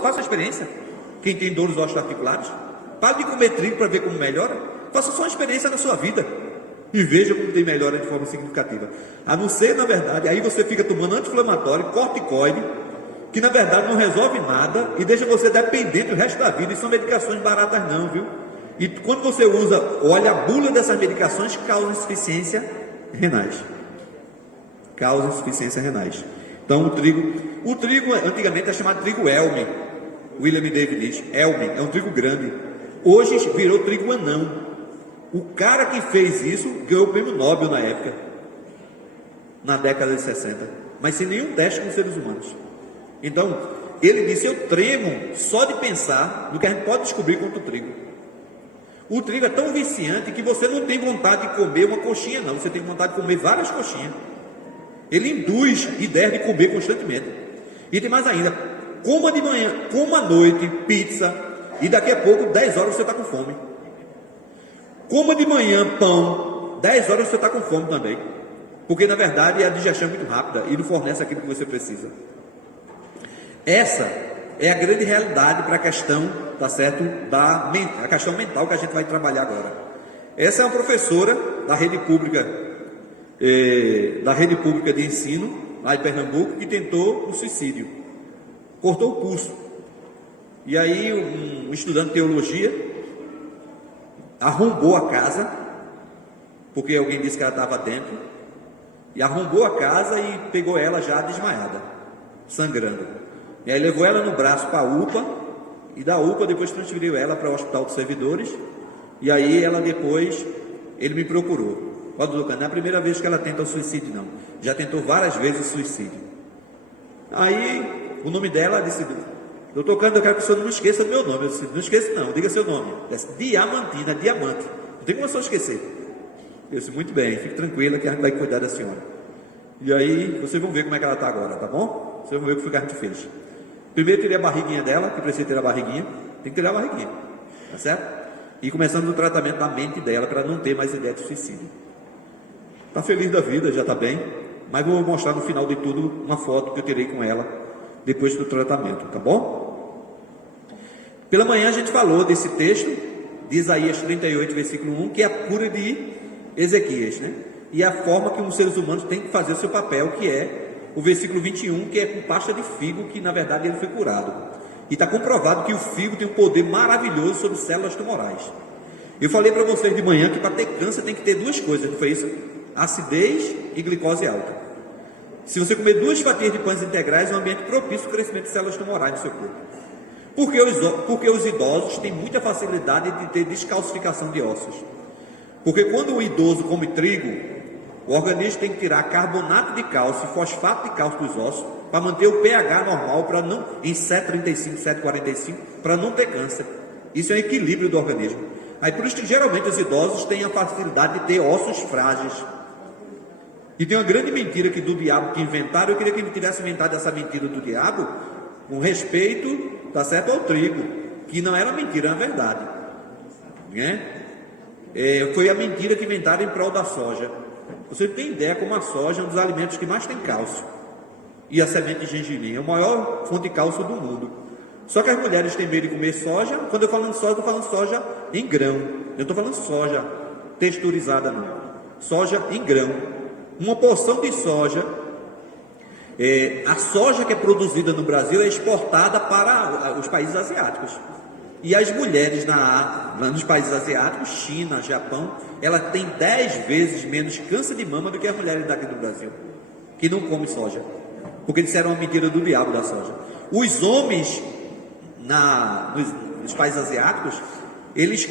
faça a experiência. Quem tem dor nos ossos articulares, pare de comer trigo para ver como melhora. Faça só uma experiência na sua vida e veja como tem melhora de forma significativa. A não ser, na verdade, aí você fica tomando anti-inflamatório, corticoide, que na verdade não resolve nada e deixa você dependente o resto da vida. E são medicações baratas não, viu? E quando você usa, olha, a bula dessas medicações causa insuficiência renais. Causa insuficiência renais. Então o trigo antigamente era chamado trigo Elme. William David diz, Elme, é um trigo grande. Hoje virou trigo anão. O cara que fez isso ganhou o prêmio Nobel na época, na década de 60, mas sem nenhum teste com seres humanos. Então, ele disse, eu tremo só de pensar no que a gente pode descobrir contra o trigo. O trigo é tão viciante que você não tem vontade de comer uma coxinha não, você tem vontade de comer várias coxinhas. Ele induz ideia de comer constantemente. E tem mais ainda, coma de manhã, coma à noite, pizza, e daqui a pouco, 10 horas você está com fome. Coma de manhã pão, 10 horas você está com fome também. Porque na verdade a digestão é muito rápida e não fornece aquilo que você precisa. Essa é a grande realidade para a questão, tá certo? A questão mental que a gente vai trabalhar agora. Essa é uma professora da rede pública de ensino, lá em Pernambuco, que tentou o suicídio. Cortou o pulso. E aí um estudante de teologia arrombou a casa, porque alguém disse que ela estava dentro, e arrombou a casa e pegou ela já desmaiada, sangrando. E aí levou ela no braço para a UPA, e da UPA depois transferiu ela para o Hospital dos Servidores, e aí ele me procurou. Ó, doutor, não é a primeira vez que ela tenta o suicídio não, já tentou várias vezes o suicídio. Aí o nome dela disse, doutor Cândido, eu quero que o senhor não esqueça o meu nome. Eu disse, não esqueça não, diga seu nome. Disse, Diamantina, diamante, não tem como eu só esquecer. Eu disse, muito bem, fique tranquila que a gente vai cuidar da senhora. E aí, vocês vão ver como é que ela está agora, tá bom? Vocês vão ver o que a gente fez. Primeiro tirei a barriguinha dela, que precisa tirar a barriguinha, tem que tirar a barriguinha, tá certo? E começando o tratamento da mente dela, para não ter mais ideia de suicídio. Está feliz da vida, já está bem, mas vou mostrar no final de tudo uma foto que eu tirei com ela, depois do tratamento, tá bom? Pela manhã a gente falou desse texto, de Isaías 38, versículo 1, que é a cura de Ezequias, né? E a forma que os seres humanos têm que fazer o seu papel, que é o versículo 21, que é com pasta de figo, que na verdade ele foi curado. E está comprovado que o figo tem um poder maravilhoso sobre células tumorais. Eu falei para vocês de manhã que para ter câncer tem que ter duas coisas, não foi isso? Acidez e glicose alta. Se você comer 2 fatias de pães integrais, é um ambiente propício ao crescimento de células tumorais no seu corpo. Porque os idosos têm muita facilidade de ter descalcificação de ossos. Porque quando o idoso come trigo, o organismo tem que tirar carbonato de cálcio e fosfato de cálcio dos ossos para manter o pH normal para não, em 7,35, 7,45, para não ter câncer. Isso é um equilíbrio do organismo. Aí por isso que geralmente os idosos têm a facilidade de ter ossos frágeis. E tem uma grande mentira que do diabo que inventaram. Eu queria que ele tivesse inventado essa mentira do diabo com respeito, tá certo, ao trigo, que não era mentira, era verdade, né? Foi a mentira que inventaram em prol da soja. Você tem ideia como a soja é um dos alimentos que mais tem cálcio, e a semente de gengibre é a maior fonte de cálcio do mundo. Só que as mulheres têm medo de comer soja. Quando eu falo em soja, eu estou falando soja em grão, eu não estou falando soja texturizada não, soja em grão. Uma porção de soja, a soja que é produzida no Brasil é exportada para os países asiáticos. E as mulheres nos países asiáticos, China, Japão, ela tem 10 vezes menos câncer de mama do que as mulheres daqui do Brasil, que não comem soja, porque disseram uma mentira do diabo da soja. Os homens nos países asiáticos, eles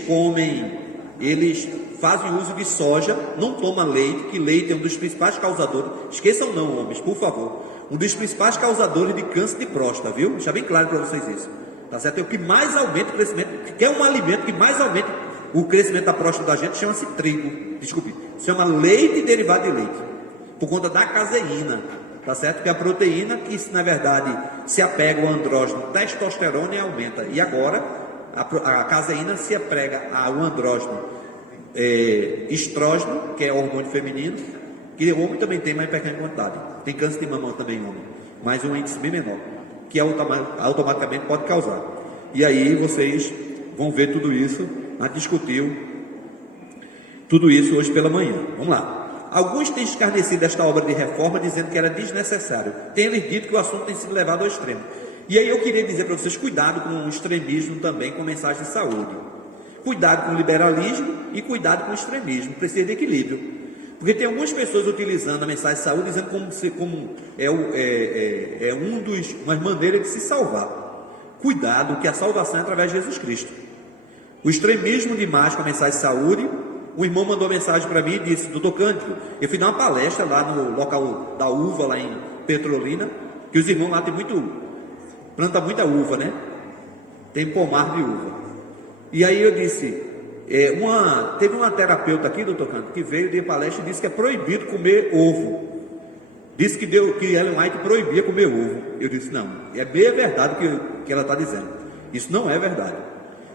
fazem uso de soja, não tomam leite, que leite é um dos principais causadores, esqueçam não, homens, por favor, um dos principais causadores de câncer de próstata, viu? Deixa bem claro para vocês isso, tá certo? É o que mais aumenta o crescimento, que é um alimento que mais aumenta o crescimento da próstata da gente, chama-se trigo, desculpe, se chama leite e derivado de leite, por conta da caseína, tá certo? Que é a proteína que, na verdade, se apega ao andrógeno testosterona e aumenta, e agora a caseína se apega ao andrógeno estrógeno, que é hormônio feminino, que o homem também tem, mas em pequena quantidade. Tem câncer de mama também, homem, mas um índice bem menor. que automaticamente pode causar. E aí vocês vão ver tudo isso, a gente discutiu tudo isso hoje pela manhã. Vamos lá. Alguns têm escarnecido esta obra de reforma, dizendo que era desnecessário. Tem eles dito que o assunto tem sido levado ao extremo. E aí eu queria dizer para vocês, cuidado com o extremismo também, com mensagem de saúde. Cuidado com o liberalismo e cuidado com o extremismo. Precisa de equilíbrio. Porque tem algumas pessoas utilizando a mensagem de saúde, dizendo como uma maneira de se salvar. Cuidado, que a salvação é através de Jesus Cristo. O extremismo demais com a mensagem de saúde. Um irmão mandou mensagem para mim e disse: doutor Cândido, eu fui dar uma palestra lá no local da uva, lá em Petrolina, que os irmãos lá plantam muita uva, né? Tem pomar de uva. E aí eu disse, teve uma terapeuta aqui, doutor Cândido, que veio de palestra e disse que é proibido comer ovo. Disse que Ellen White proibia comer ovo. Eu disse, não, é bem verdade o que ela está dizendo. Isso não é verdade.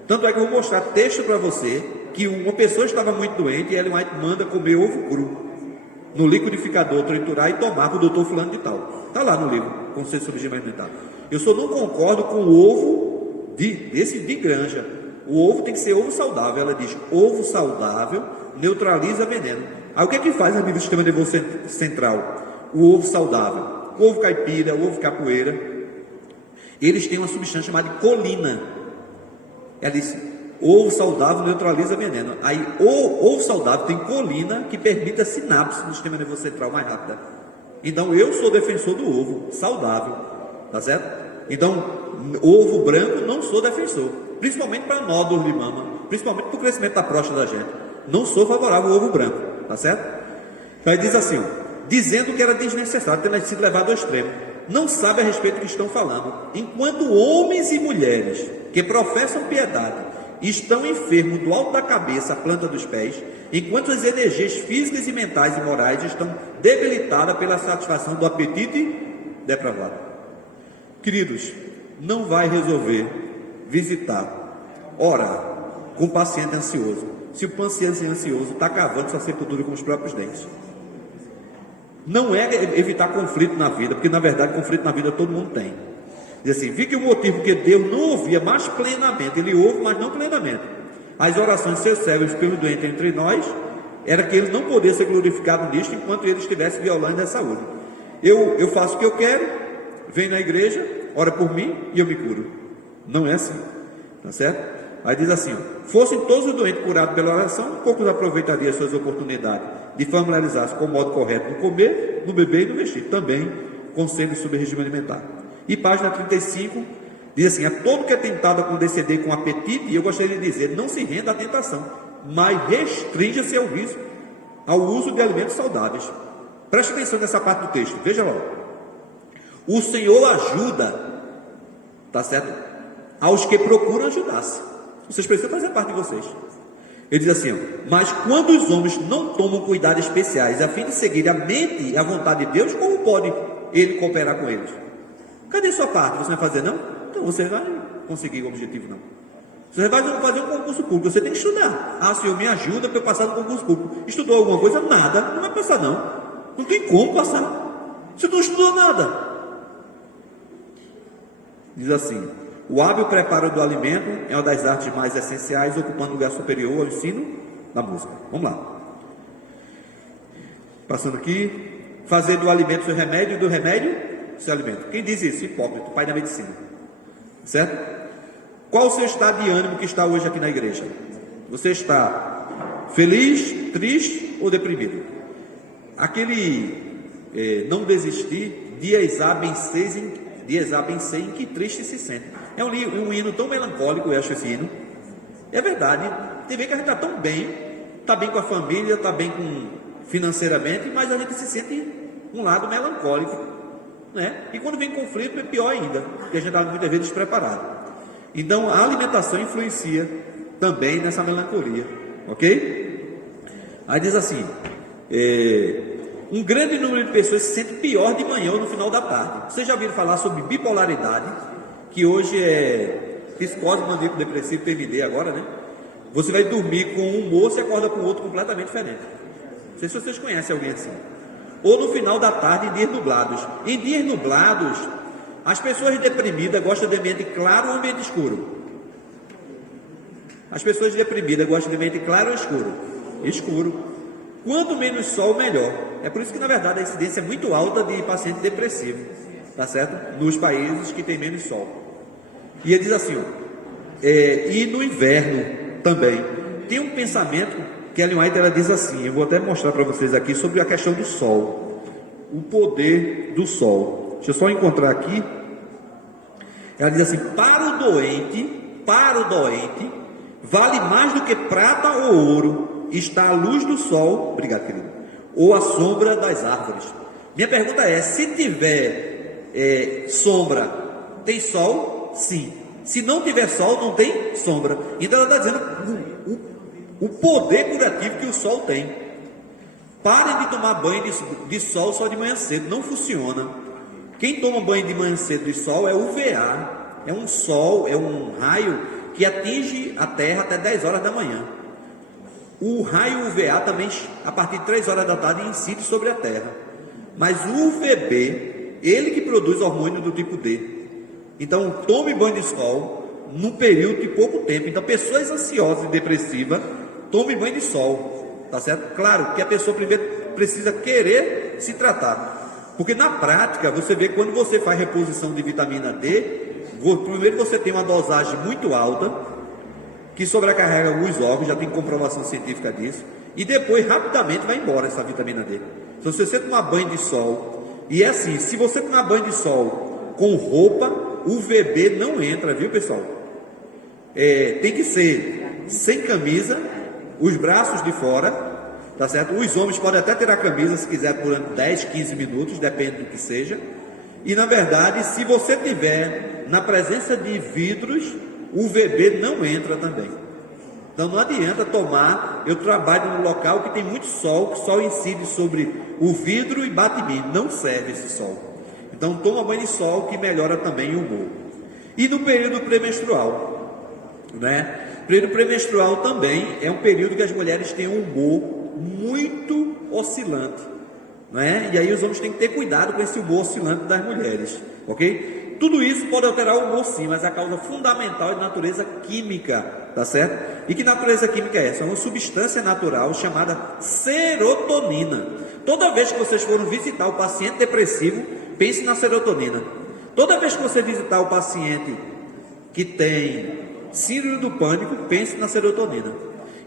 Tanto é que eu vou mostrar texto para você, que uma pessoa estava muito doente e Ellen White manda comer ovo cru no liquidificador, triturar e tomar para o doutor fulano de tal. Está lá no livro, Conceito sobre Higiene Alimentar. Eu só não concordo com o ovo de granja. O ovo tem que ser ovo saudável. Ela diz, ovo saudável neutraliza veneno. Aí o que é que faz, amigo do sistema nervoso central? O ovo saudável, o ovo caipira, o ovo capoeira, eles têm uma substância chamada de colina. Ela disse, ovo saudável neutraliza veneno. Aí o ovo saudável tem colina que permite a sinapse no sistema nervoso central mais rápida. Então eu sou defensor do ovo saudável, tá certo? Então ovo branco não sou defensor, principalmente para nódulos de mama, principalmente para o crescimento da próstata da gente. Não sou favorável ao ovo branco, tá certo? Aí diz assim, dizendo que era desnecessário, tendo sido levado ao extremo. Não sabe a respeito do que estão falando. Enquanto homens e mulheres que professam piedade estão enfermos do alto da cabeça à planta dos pés, enquanto as energias físicas e mentais e morais estão debilitadas pela satisfação do apetite depravado. Queridos, não vai resolver visitar, orar com o paciente ansioso, se o paciente ansioso está cavando sua sepultura com os próprios dentes. Não é evitar conflito na vida, porque na verdade conflito na vida todo mundo tem. Diz assim, vi que o motivo que Deus não ouvia mais plenamente, ele ouve, mas não plenamente, as orações de seus servos pelo doente entre nós, era que ele não poderia ser glorificado nisto enquanto ele estivesse violando a saúde. Eu faço o que eu quero, venho na igreja, ora por mim e eu me curo. Não é assim, tá certo? Aí diz assim, fossem todos os doentes curados pela oração, poucos aproveitariam as suas oportunidades de familiarizar-se com o modo correto no comer, no beber e no vestir, também conselhos sobre regime alimentar. E página 35 diz assim, a todo que é tentado a condescender com apetite, e eu gostaria de dizer, não se renda à tentação, mas restrinja-se ao vício, ao uso de alimentos saudáveis. Preste atenção nessa parte do texto, veja lá. O Senhor ajuda, tá certo? Aos que procuram ajudar-se. Vocês precisam fazer parte de vocês. Ele diz assim, ó, mas quando os homens não tomam cuidados especiais a fim de seguir a mente e a vontade de Deus, como pode ele cooperar com eles? Cadê sua parte? Você não vai fazer não? Então você vai conseguir o objetivo não. Você vai fazer um concurso público, você tem que estudar. Ah, Senhor, me ajuda para eu passar no concurso público. Estudou alguma coisa? Nada, não vai passar não. Não tem como passar. Você não estudou nada. Diz assim, o hábil preparo do alimento é uma das artes mais essenciais, ocupando lugar superior ao ensino da música. Vamos lá. Passando aqui, fazer do alimento seu remédio e do remédio seu alimento. Quem diz isso? Hipócrita, pai da medicina. Certo? Qual o seu estado de ânimo que está hoje aqui na igreja? Você está feliz, triste ou deprimido? Aquele não desistir, dias há bem sei em que triste se sente. É um hino tão melancólico, eu acho esse hino. É verdade, tem vezes que a gente está tão bem, está bem com a família, está bem financeiramente, mas a gente se sente um lado melancólico, né? E quando vem conflito é pior ainda, porque a gente está muitas vezes despreparado. Então a alimentação influencia também nessa melancolia, ok? Aí diz assim, um grande número de pessoas se sente pior de manhã ou no final da tarde. Vocês já ouviram falar sobre bipolaridade, que hoje é psicose maníaco depressivo, PMD agora, né? Você vai dormir com um moço e acorda com outro completamente diferente. Não sei se vocês conhecem alguém assim. Ou no final da tarde em dias nublados. Em dias nublados, As pessoas deprimidas gostam de ambiente claro ou ambiente escuro? As pessoas deprimidas gostam de ambiente claro ou escuro? Escuro. Quanto menos sol, melhor. É por isso que, na verdade, a incidência é muito alta de paciente depressivo, tá certo? Nos países que tem menos sol. E ele diz assim, e no inverno também. Tem um pensamento que a Ellen White, ela diz assim, eu vou até mostrar para vocês aqui sobre a questão do sol. O poder do sol. Deixa eu só encontrar aqui. Ela diz assim, para o doente, vale mais do que prata ou ouro, está a luz do sol, obrigado querido, ou a sombra das árvores. Minha pergunta é, se tiver sombra, tem sol? Sim. Se não tiver sol, não tem sombra. Então ela está dizendo o poder curativo que o sol tem. Parem de tomar banho de sol só de manhã cedo, não funciona. Quem toma banho de manhã cedo de sol é UVA, é um sol, é um raio que atinge a Terra até 10 horas da manhã. O raio UVA também, a partir de 3 horas da tarde, incide sobre a Terra. Mas o UVB, ele que produz hormônio do tipo D. Então, tome banho de sol num período de pouco tempo. Então, pessoas ansiosas e depressivas, tome banho de sol, tá certo? Claro que a pessoa primeiro precisa querer se tratar. Porque na prática, você vê quando você faz reposição de vitamina D, primeiro você tem uma dosagem muito alta, que sobrecarrega os órgãos, já tem comprovação científica disso, e depois rapidamente vai embora essa vitamina D. Então, se você tomar banho de sol, e é assim, se você tomar banho de sol com roupa, o UVB não entra, viu pessoal? Tem que ser sem camisa, os braços de fora, tá certo? Os homens podem até ter a camisa se quiser por 10, 15 minutos, depende do que seja. E na verdade, se você tiver na presença de vidros, o UVB não entra também. Então não adianta tomar, eu trabalho num local que tem muito sol, que o sol incide sobre o vidro e bate em mim, não serve esse sol. Então toma banho de sol que melhora também o humor. E no período pré-menstrual, né? Período pré-menstrual também é um período que as mulheres têm um humor muito oscilante, né? E aí os homens têm que ter cuidado com esse humor oscilante das mulheres, ok? Tudo isso pode alterar o humor sim, mas a causa fundamental é de natureza química, tá certo? E que natureza química é essa? É uma substância natural chamada serotonina. Toda vez que vocês forem visitar o paciente depressivo, pense na serotonina. Toda vez que você visitar o paciente que tem síndrome do pânico, pense na serotonina.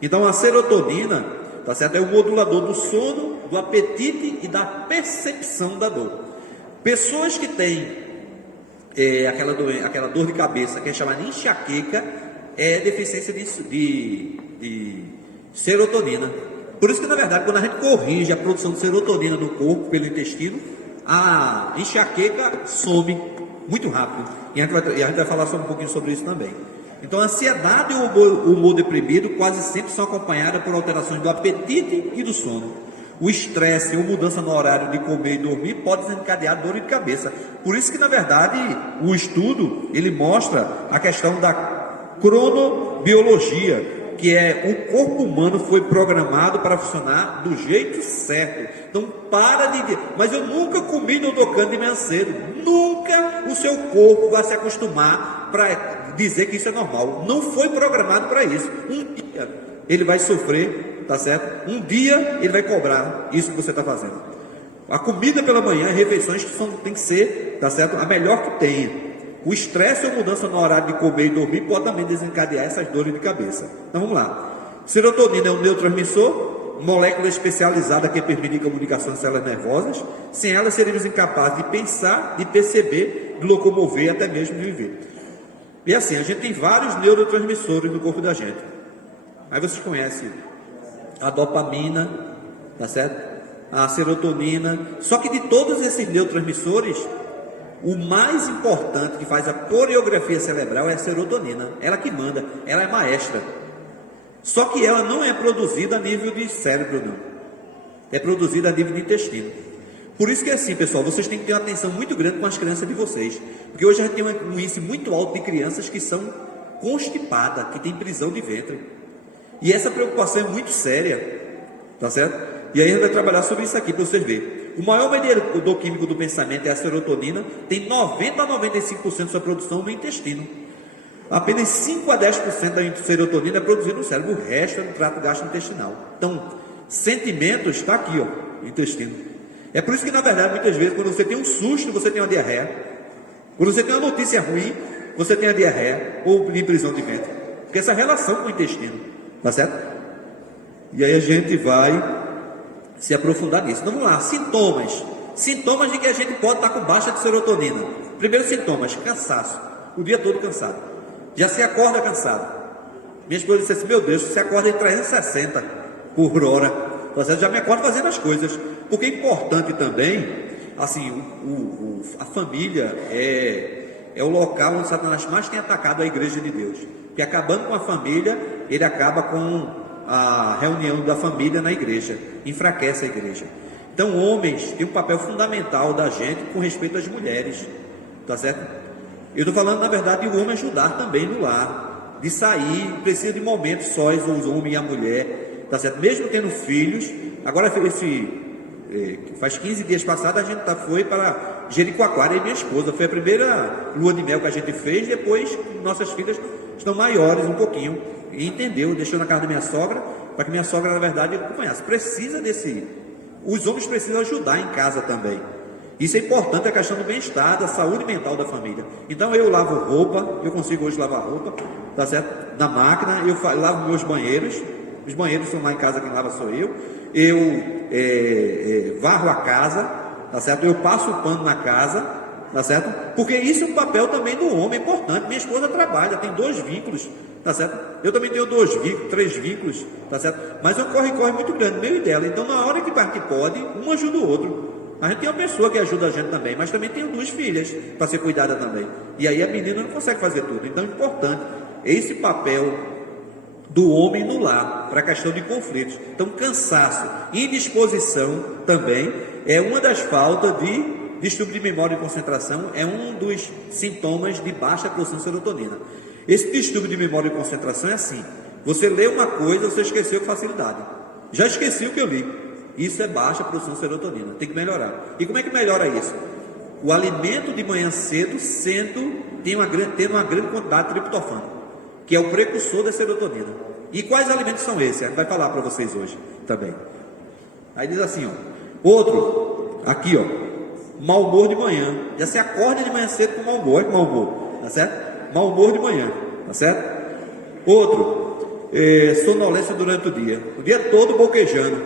Então a serotonina, tá certo? É o modulador do sono, do apetite e da percepção da dor. Pessoas que têm aquela dor de cabeça, que é chamada enxaqueca, é deficiência de serotonina. Por isso que, na verdade, quando a gente corrige a produção de serotonina no corpo, pelo intestino, a enxaqueca some muito rápido. E a gente vai falar um pouquinho sobre isso também. Então, a ansiedade e o humor deprimido quase sempre são acompanhadas por alterações do apetite e do sono. O estresse ou mudança no horário de comer e dormir pode desencadear dor de cabeça. Por isso que, na verdade, o estudo, ele mostra a questão da cronobiologia, que é o corpo humano foi programado para funcionar do jeito certo. Então para de dizer, mas eu nunca comi no Doutor de manhã cedo. Nunca o seu corpo vai se acostumar para dizer que isso é normal. Não foi programado para isso. Um dia ele vai sofrer, tá certo? Um dia ele vai cobrar isso que você está fazendo. A comida pela manhã, refeições que tem que ser, tá certo? A melhor que tenha. O estresse ou mudança no horário de comer e dormir pode também desencadear essas dores de cabeça. Então vamos lá. Serotonina é um neurotransmissor, molécula especializada que permite a comunicação de células nervosas. Sem ela seríamos incapazes de pensar, de perceber, de locomover e até mesmo de viver. E assim, a gente tem vários neurotransmissores no corpo da gente. Aí vocês conhecem a dopamina, tá certo? A serotonina. Só que de todos esses neurotransmissores, o mais importante que faz a coreografia cerebral é a serotonina. Ela que manda, ela é maestra. Só que ela não é produzida a nível de cérebro, não. É produzida a nível de intestino. Por isso que é assim, pessoal, vocês têm que ter uma atenção muito grande com as crianças de vocês. Porque hoje a gente tem um índice muito alto de crianças que são constipadas, que têm prisão de ventre. E essa preocupação é muito séria, tá certo? E aí a gente vai trabalhar sobre isso aqui para vocês verem. O maior mediador químico do pensamento é a serotonina, tem 90 a 95% de sua produção no intestino. Apenas 5 a 10% da serotonina é produzida no cérebro, o resto é no trato gastrointestinal. Então, sentimentos está aqui, ó, no intestino. É por isso que, na verdade, muitas vezes, quando você tem um susto, você tem uma diarreia. Quando você tem uma notícia ruim, você tem a diarreia ou prisão de ventre. Porque essa relação com o intestino, tá certo? E aí a gente vai se aprofundar nisso. Então vamos lá, sintomas. Sintomas de que a gente pode estar com baixa de serotonina. Primeiro sintomas, cansaço. O dia todo cansado. Já se acorda cansado. Minha esposa disse assim, meu Deus, você acorda em 360 por hora. Você já me acorda fazendo as coisas. Porque é importante também, assim, a família é o local onde Satanás mais tem atacado a igreja de Deus. Porque acabando com a família, ele acaba com a reunião da família na igreja, enfraquece a igreja. Então, homens têm um papel fundamental da gente com respeito às mulheres, tá certo? Eu estou falando, na verdade, de o homem ajudar também no lar, de sair, precisa de momentos sós, o homem e a mulher, tá certo? Mesmo tendo filhos, agora faz 15 dias passados a gente foi para Jericoacoara e minha esposa, foi a primeira lua de mel que a gente fez, depois nossas filhas estão maiores um pouquinho, e entendeu, deixou na casa da minha sogra, para que minha sogra, na verdade, acompanhasse. Precisa os homens precisam ajudar em casa também. Isso é importante, a questão do bem-estar, da saúde mental da família. Então eu lavo roupa, eu consigo hoje lavar roupa, tá certo? Na máquina, eu lavo meus banheiros, os banheiros são lá em casa, quem lava sou eu varro a casa, tá certo? Eu passo o pano na casa, tá certo? Porque isso é um papel também do homem, importante. Minha esposa trabalha, tem 2 vínculos, tá certo? Eu também tenho 2 vínculos, 3 vínculos, tá certo? Mas é um corre-corre muito grande, meu e dela. Então, na hora que pode, um ajuda o outro. A gente tem uma pessoa que ajuda a gente também, mas também tenho 2 filhas para ser cuidada também. E aí a menina não consegue fazer tudo. Então, é importante esse papel do homem no lar, para a questão de conflitos. Então, cansaço, indisposição também é uma das faltas de distúrbio de memória e concentração, é um dos sintomas de baixa produção de serotonina. Esse distúrbio de memória e concentração é assim: você lê uma coisa, você esqueceu com facilidade. Já esqueci o que eu li. Isso é baixa produção de serotonina, tem que melhorar. E como é que melhora isso? O alimento de manhã cedo tendo uma grande quantidade de triptofano, que é o precursor da serotonina. E quais alimentos são esses? A gente vai falar para vocês hoje também. Aí diz assim, ó, outro, aqui, ó, mau humor de manhã. Já se acorda de manhã cedo com mau humor, olha que mau humor, tá certo? Mau humor de manhã, tá certo? Outro, sonolência durante o dia todo boquejando,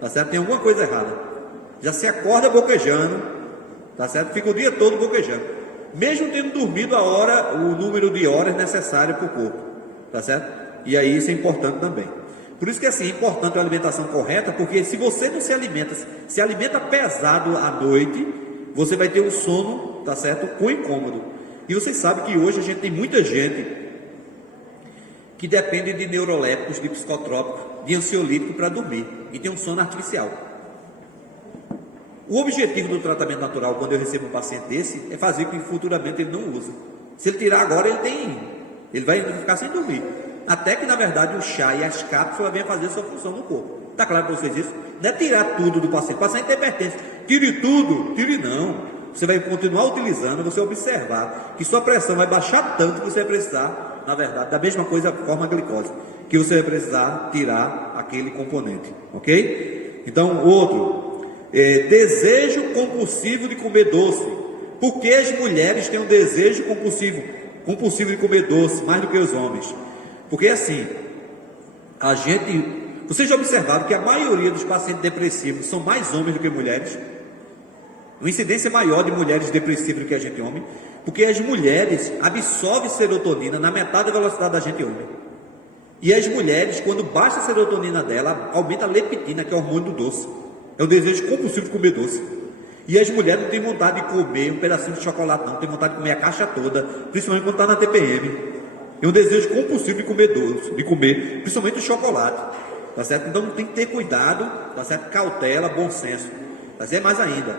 tá certo? Tem alguma coisa errada. Já se acorda boquejando, tá certo? Fica o dia todo boquejando, mesmo tendo dormido o número de horas necessário para o corpo, tá certo? E aí isso é importante também. Por isso que assim, é importante a alimentação correta, porque se você não se alimenta pesado à noite, você vai ter um sono, tá certo? Com incômodo. E vocês sabem que hoje a gente tem muita gente que depende de neurolépticos, de psicotrópicos, de ansiolítico para dormir, e tem um sono artificial. O objetivo do tratamento natural, quando eu recebo um paciente desse, é fazer com que futuramente ele não use. Se ele tirar agora, ele vai ficar sem dormir. Até que, na verdade, o chá e as cápsulas venham fazer sua função no corpo. Está claro para vocês isso? Não é tirar tudo do paciente. O paciente tem hipertensão. Tire tudo. Tire não. Você vai continuar utilizando, você observar que sua pressão vai baixar tanto que você vai precisar, na verdade, da mesma coisa, forma glicose, que você vai precisar tirar aquele componente. Ok? Então, outro. Desejo compulsivo de comer doce. Por que as mulheres têm um desejo compulsivo de comer doce, mais do que os homens? Porque assim, vocês já observaram que a maioria dos pacientes depressivos são mais homens do que mulheres? Uma incidência maior de mulheres depressivas do que a gente homem, porque as mulheres absorvem serotonina na metade da velocidade da gente homem. E as mulheres, quando baixa a serotonina dela, aumenta a leptina, que é o hormônio do doce. É o desejo compulsivo de comer doce. E as mulheres não têm vontade de comer um pedacinho de chocolate, não tem vontade de comer a caixa toda, principalmente quando está na TPM. É um desejo compulsivo de comer doce, principalmente o chocolate, tá certo? Então tem que ter cuidado, tá certo? Cautela, bom senso, tá certo? Mais ainda,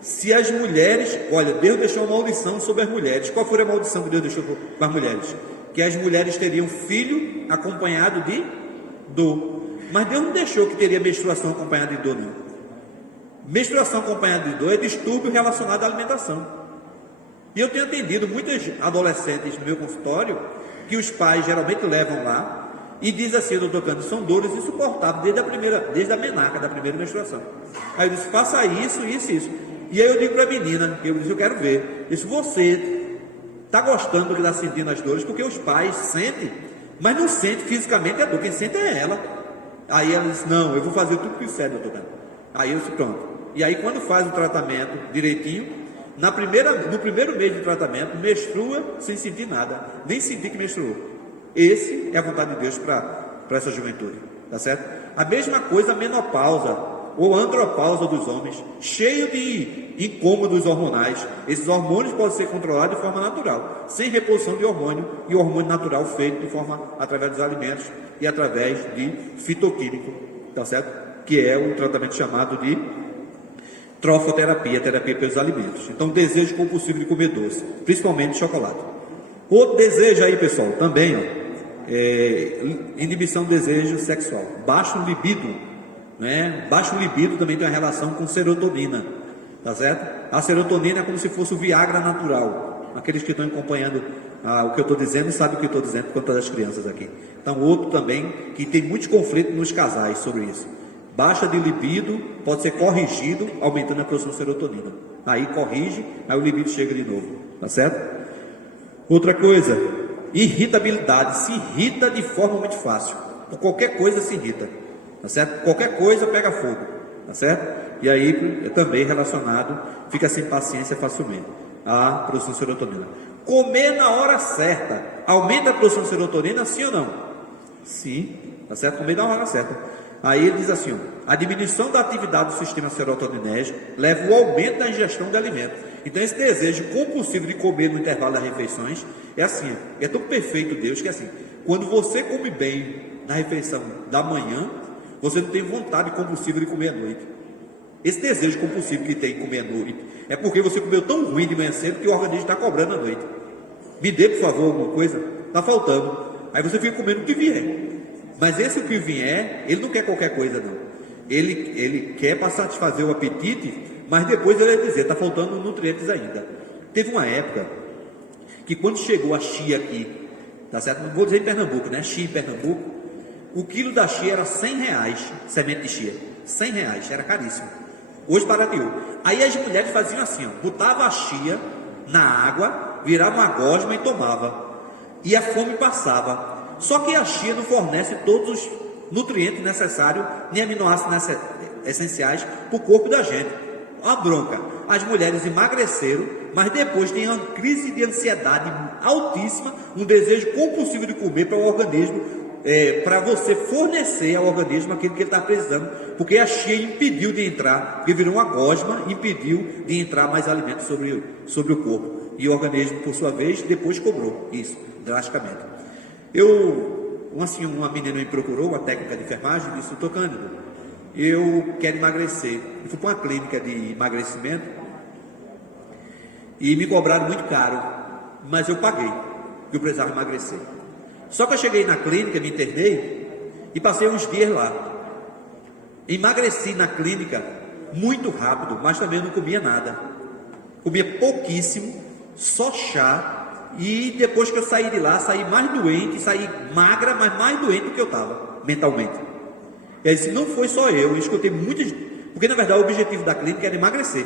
se as mulheres, olha, Deus deixou uma maldição sobre as mulheres. Qual foi a maldição que Deus deixou para as mulheres? Que as mulheres teriam filho acompanhado de dor. Mas Deus não deixou que teria menstruação acompanhada de dor, não. Menstruação acompanhada de dor é distúrbio relacionado à alimentação. E eu tenho atendido muitas adolescentes no meu consultório, que os pais geralmente levam lá, e diz assim, doutor Cândido, são dores insuportáveis desde a menarca da primeira menstruação. Aí eu disse, faça isso, isso, isso. E aí eu digo para a menina, eu disse, eu quero ver, se você está gostando do que está sentindo as dores, porque os pais sentem, mas não sente fisicamente a dor, quem sente é ela. Aí ela disse, não, eu vou fazer tudo que você, doutor Cândido. Aí eu disse, pronto. E aí quando faz o tratamento direitinho, no primeiro mês de tratamento, menstrua sem sentir nada, nem sentir que menstruou. Esse é a vontade de Deus para essa juventude, tá certo? A mesma coisa a menopausa ou andropausa dos homens, cheio de incômodos hormonais. Esses hormônios podem ser controlados de forma natural, sem reposição de hormônio, e o hormônio natural feito de forma através dos alimentos e através de fitoquímico, tá certo? Que é o tratamento chamado de trofoterapia, terapia pelos alimentos. Então, desejo compulsivo de comer doce, principalmente chocolate. Outro desejo aí, pessoal, também, inibição do desejo sexual, baixo libido, né? Baixo libido também tem uma relação com serotonina, tá certo? A serotonina é como se fosse o Viagra natural. Aqueles que estão acompanhando o que eu estou dizendo sabem o que eu estou dizendo por conta das crianças aqui. Então, outro também que tem muitos conflitos nos casais sobre isso. Baixa de libido pode ser corrigido aumentando a produção de serotonina. Aí corrige, aí o libido chega de novo, tá certo? Outra coisa, irritabilidade, se irrita de forma muito fácil. Por qualquer coisa se irrita, tá certo? Qualquer coisa pega fogo, tá certo? E aí é também relacionado, fica sem paciência facilmente, a produção de serotonina. Comer na hora certa, aumenta a produção de serotonina, sim ou não? Sim, tá certo? Comer na hora certa. Aí ele diz assim, a diminuição da atividade do sistema serotoninérgico leva ao aumento da ingestão de alimentos. Então esse desejo compulsivo de comer no intervalo das refeições é assim, é tão perfeito Deus que assim, quando você come bem na refeição da manhã, você não tem vontade compulsiva de comer à noite. Esse desejo compulsivo que tem de comer à noite é porque você comeu tão ruim de manhã cedo que o organismo está cobrando à noite. Me dê, por favor, alguma coisa, está faltando. Aí você fica comendo o que vier. Mas esse que vier, ele não quer qualquer coisa não. Ele quer para satisfazer o apetite, mas depois ele vai dizer, está faltando nutrientes ainda. Teve uma época que quando chegou a chia aqui, tá certo? Não vou dizer em Pernambuco, né? Chia em Pernambuco, o quilo da chia era R$100, semente de chia. R$100, era caríssimo. Hoje barateou. Aí as mulheres faziam assim, ó, botava a chia na água, virava uma gosma e tomava. E a fome passava. Só que a chia não fornece todos os nutrientes necessários, nem aminoácidos essenciais para o corpo da gente. A bronca, as mulheres emagreceram, mas depois tem uma crise de ansiedade altíssima, um desejo compulsivo de comer para o organismo, para você fornecer ao organismo aquilo que ele está precisando, porque a chia impediu de entrar, porque virou uma gosma, impediu de entrar mais alimentos sobre o corpo. E o organismo, por sua vez, depois cobrou isso, drasticamente. Uma menina me procurou, uma técnica de enfermagem, disse, doutor Cândido, eu quero emagrecer. Eu fui para uma clínica de emagrecimento e me cobraram muito caro, mas eu paguei, porque eu precisava emagrecer. Só que eu cheguei na clínica, me internei e passei uns dias lá. Emagreci na clínica muito rápido, mas também não comia nada. Comia pouquíssimo, só chá. E depois que eu saí de lá, saí mais doente, saí magra, mas mais doente do que eu estava, mentalmente. E aí, se não foi só eu escutei muitas, porque na verdade o objetivo da clínica era emagrecer,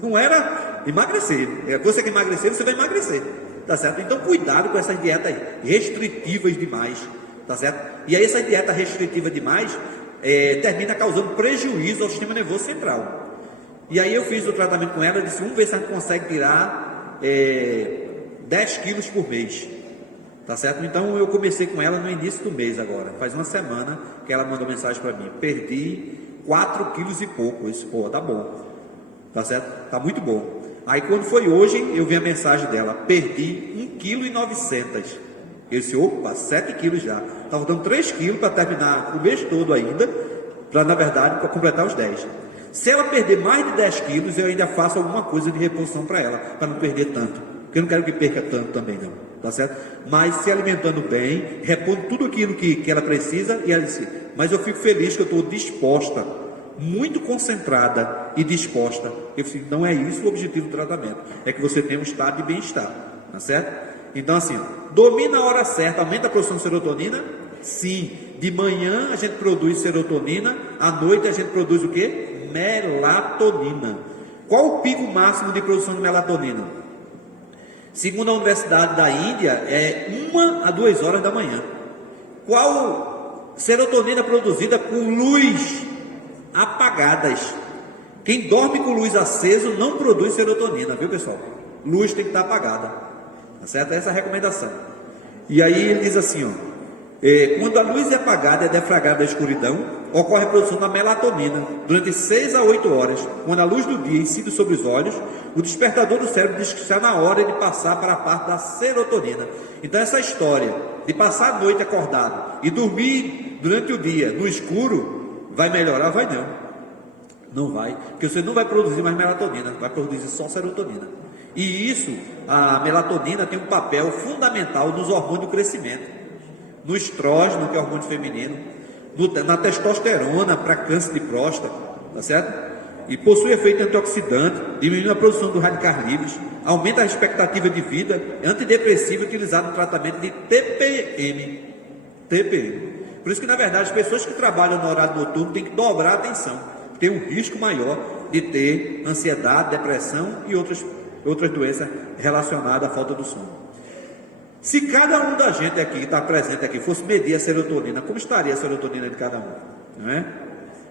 não era emagrecer, você quer emagrecer, você vai emagrecer, tá certo? Então cuidado com essas dietas restritivas demais, tá certo? E aí essa dieta restritiva demais termina causando prejuízo ao sistema nervoso central. E aí eu fiz o tratamento com ela, disse, vamos ver se a gente consegue tirar 10 quilos por mês, tá certo? Então eu comecei com ela no início do mês agora, faz uma semana que ela mandou mensagem para mim, perdi 4 quilos e pouco, isso, pô, tá bom, tá certo? Tá muito bom. Aí quando foi hoje, eu vi a mensagem dela, perdi 1,9 kg. Eu disse, opa, 7 quilos já, tá faltando 3 quilos para terminar o mês todo ainda, na verdade, para completar os 10. Se ela perder mais de 10 quilos, eu ainda faço alguma coisa de reposição para ela, para não perder tanto. Porque eu não quero que perca tanto também não, tá certo? Mas se alimentando bem, repondo tudo aquilo que ela precisa, e ela disse, mas eu fico feliz que eu estou disposta, muito concentrada e disposta. Eu falei, não é isso o objetivo do tratamento, é que você tenha um estado de bem-estar, tá certo? Então assim, dormir na hora certa aumenta a produção de serotonina? Sim. De manhã a gente produz serotonina, à noite a gente produz o que? Melatonina. Qual o pico máximo de produção de melatonina? Segundo a Universidade da Índia, é 1 a 2 horas da manhã. Qual serotonina produzida com luz apagadas? Quem dorme com luz acesa não produz serotonina, viu pessoal? Luz tem que estar apagada, tá certo? Essa é a recomendação. E aí ele diz assim, ó, quando a luz é apagada, é deflagrada a escuridão, ocorre a produção da melatonina durante 6 a 8 horas. Quando a luz do dia incide sobre os olhos, o despertador do cérebro diz que está na hora de passar para a parte da serotonina. Então essa história de passar a noite acordado e dormir durante o dia no escuro, vai melhorar? Vai não. Não vai, porque você não vai produzir mais melatonina, vai produzir só serotonina. E isso, a melatonina tem um papel fundamental nos hormônios do crescimento. No estrógeno, que é o hormônio feminino, na testosterona para câncer de próstata, tá certo? E possui efeito antioxidante, diminuindo a produção dos radicais livres, aumenta a expectativa de vida, é antidepressivo utilizado no tratamento de TPM. Por isso que, na verdade, as pessoas que trabalham no horário noturno têm que dobrar a atenção, tem um risco maior de ter ansiedade, depressão e outras doenças relacionadas à falta do sono. Se cada um da gente aqui, que está presente aqui, fosse medir a serotonina, como estaria a serotonina de cada um? Não é?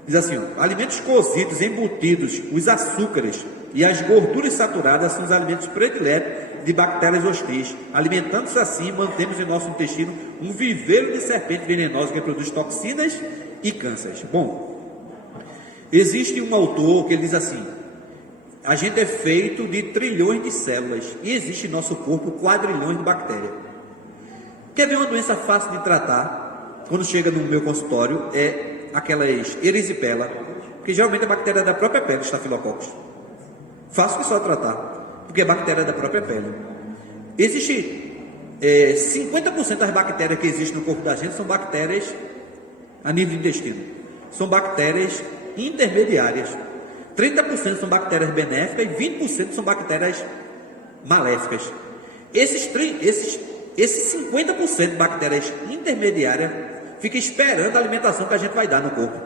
Diz assim, ó, alimentos cozidos, embutidos, os açúcares e as gorduras saturadas são os alimentos prediletos de bactérias hostis. Alimentando-se assim, mantemos em nosso intestino um viveiro de serpente venenosa que produz toxinas e cânceres. Bom, existe um autor que ele diz assim, a gente é feito de trilhões de células e existe em nosso corpo quadrilhões de bactérias. Quer ver uma doença fácil de tratar? Quando chega no meu consultório, é aquelas erisipela, que geralmente é bactéria da própria pele, estafilococcus. Fácil que só tratar, porque é bactéria da própria pele. Existe 50% das bactérias que existem no corpo da gente são bactérias a nível do intestino. São bactérias intermediárias. 30% são bactérias benéficas e 20% são bactérias maléficas. Esses 50% de bactérias intermediárias fica esperando a alimentação que a gente vai dar no corpo.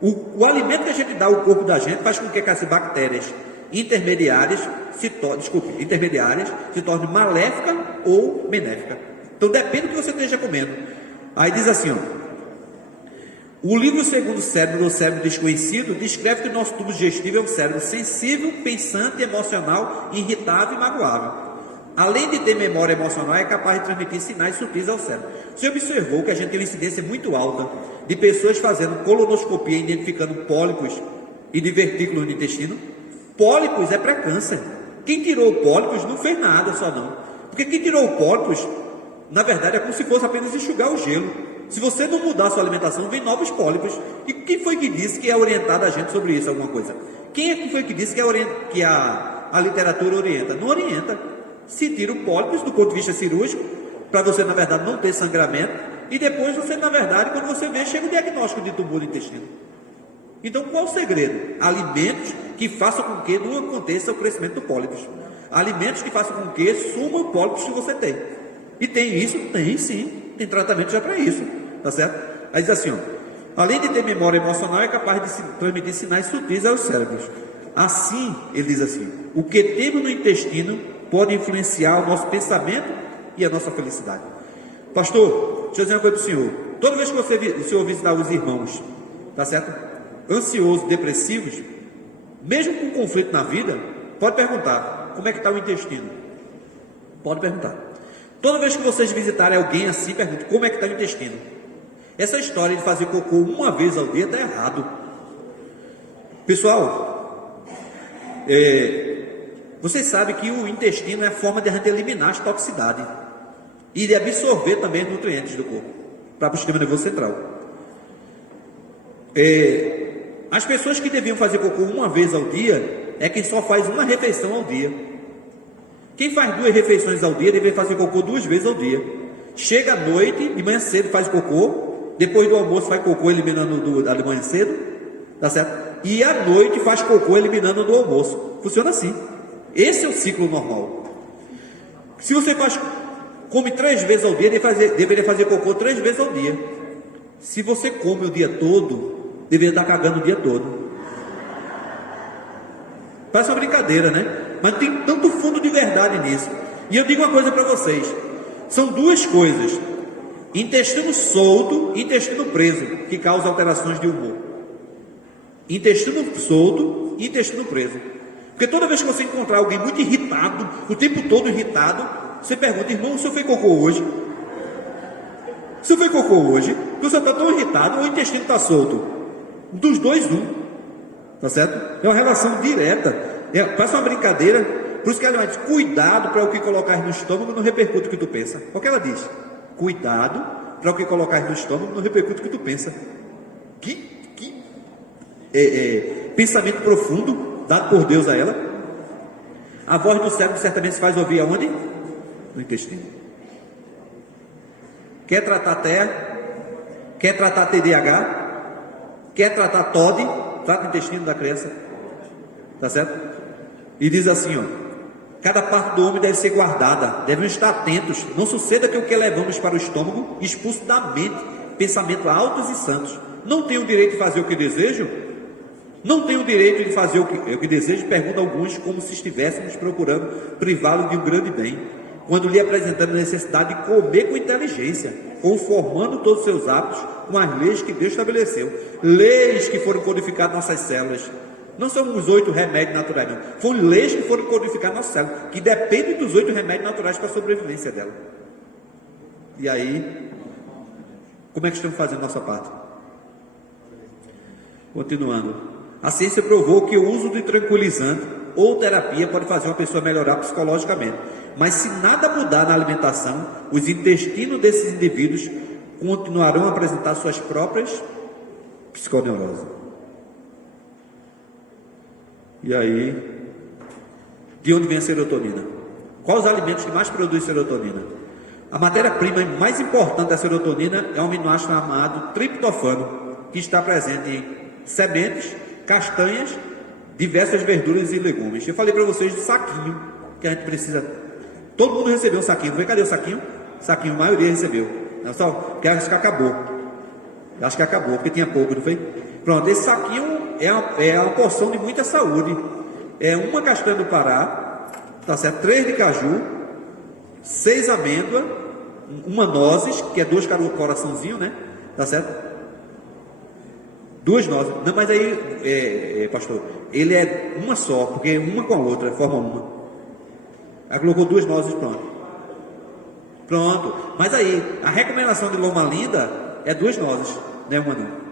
O alimento que a gente dá ao corpo da gente faz com que essas bactérias intermediárias se tornem maléficas ou benéficas. Então depende do que você esteja comendo. Aí diz assim, ó, o livro Segundo o Cérebro, do Cérebro Desconhecido, descreve que o nosso tubo digestivo é um cérebro sensível, pensante, emocional, irritável e magoável. Além de ter memória emocional, é capaz de transmitir sinais sutis ao cérebro. Você observou que a gente tem uma incidência muito alta de pessoas fazendo colonoscopia, identificando pólipos e divertículos no intestino? Pólipos é pré-câncer. Quem tirou pólipos não fez nada só não. Porque quem tirou pólipos, na verdade, é como se fosse apenas enxugar o gelo. Se você não mudar a sua alimentação, vem novos pólipos. E quem foi que disse que é orientado a gente sobre isso, alguma coisa? Quem é que foi que disse que a literatura orienta? Não orienta. Se tira o pólipos do ponto de vista cirúrgico, para você, na verdade, não ter sangramento. E depois você, na verdade, quando você vê, chega o diagnóstico de tumor do intestino. Então, qual o segredo? Alimentos que façam com que não aconteça o crescimento do pólipos. Alimentos que façam com que sumam os pólipos que você tem. E tem isso? Tem sim. Tem tratamento já para isso, tá certo? Aí diz assim, ó, além de ter memória emocional, é capaz de transmitir sinais sutis aos cérebros. Assim, ele diz assim, o que temos no intestino pode influenciar o nosso pensamento e a nossa felicidade. Pastor, deixa eu dizer uma coisa para o senhor. Toda vez que o senhor visitar os irmãos, tá certo? Ansiosos, depressivos, mesmo com conflito na vida, pode perguntar, como é que está o intestino? Pode perguntar. Toda vez que vocês visitarem alguém assim, pergunte, como é que está o intestino? Essa história de fazer cocô uma vez ao dia está errado. Pessoal, vocês sabem que o intestino é a forma de a gente eliminar as toxicidades e de absorver também os nutrientes do corpo para o sistema nervoso central. As pessoas que deviam fazer cocô uma vez ao dia é quem só faz uma refeição ao dia. Quem faz 2 refeições ao dia deve fazer cocô 2 vezes ao dia. Chega à noite, de manhã cedo faz cocô, depois do almoço faz cocô eliminando da manhã cedo, tá certo? E à noite faz cocô eliminando do almoço. Funciona assim. Esse é o ciclo normal. Se você come 3 vezes ao dia, deveria fazer cocô 3 vezes ao dia. Se você come o dia todo, deveria estar cagando o dia todo. Parece uma brincadeira, né? Mas tem tanto fundo de verdade nisso. E eu digo uma coisa para vocês: são 2 coisas, intestino solto e intestino preso, que causam alterações de humor. Intestino solto e intestino preso. Porque toda vez que você encontrar alguém muito irritado, o tempo todo irritado, você pergunta: irmão, o senhor fez cocô hoje? O senhor fez cocô hoje? Porque o senhor está tão irritado ou o intestino está solto? Dos dois, tá certo? É uma relação direta. Parece uma brincadeira. Por isso que ela diz: cuidado para o que colocar no estômago não repercute o que tu pensa. Olha o que ela diz: cuidado para o que colocar no estômago não repercute o que tu pensa. Que pensamento profundo dado por Deus a ela. A voz do cérebro certamente se faz ouvir aonde? No intestino. Quer tratar TEA? Quer tratar TDAH? Quer tratar TOD? Trata o intestino da criança. Tá certo? E diz assim, ó: cada parte do homem deve ser guardada, devemos estar atentos. Não suceda que o que levamos para o estômago expulse da mente pensamentos altos e santos. Não tenho o direito de fazer o que desejo? Não tenho o direito de fazer o que desejo? Pergunta alguns, como se estivéssemos procurando privá-lo de um grande bem, quando lhe apresentamos a necessidade de comer com inteligência, conformando todos os seus hábitos com as leis que Deus estabeleceu. Leis que foram codificadas nas nossas células. Não são os 8 remédios naturais, não. Foram leis que foram codificadas nas nossas células, que dependem dos 8 remédios naturais para a sobrevivência dela. E aí, como é que estamos fazendo a nossa parte? Continuando. A ciência provou que o uso de tranquilizante ou terapia pode fazer uma pessoa melhorar psicologicamente. Mas se nada mudar na alimentação, os intestinos desses indivíduos continuarão a apresentar suas próprias psiconeuroses. E aí, de onde vem a serotonina? Quais os alimentos que mais produzem serotonina? A matéria-prima mais importante da serotonina é um aminoácido chamado triptofano, que está presente em sementes, castanhas, diversas verduras e legumes. Eu falei para vocês do saquinho, que a gente precisa. Todo mundo recebeu um saquinho. Cadê o saquinho? Saquinho, a maioria recebeu. Não só, porque acho que acabou. Acho que acabou, porque tinha pouco, não foi? Pronto, esse saquinho é uma porção de muita saúde. É uma castanha do Pará, tá certo? 3 de caju, 6 amêndoas, uma nozes, que é 2 coraçãozinhos, né? Tá certo? 2 nozes. Não, mas aí, pastor, ele é uma só, porque uma com a outra forma uma. Aí colocou 2 nozes, pronto. Mas aí, a recomendação de Loma Linda é 2 nozes, não é uma não.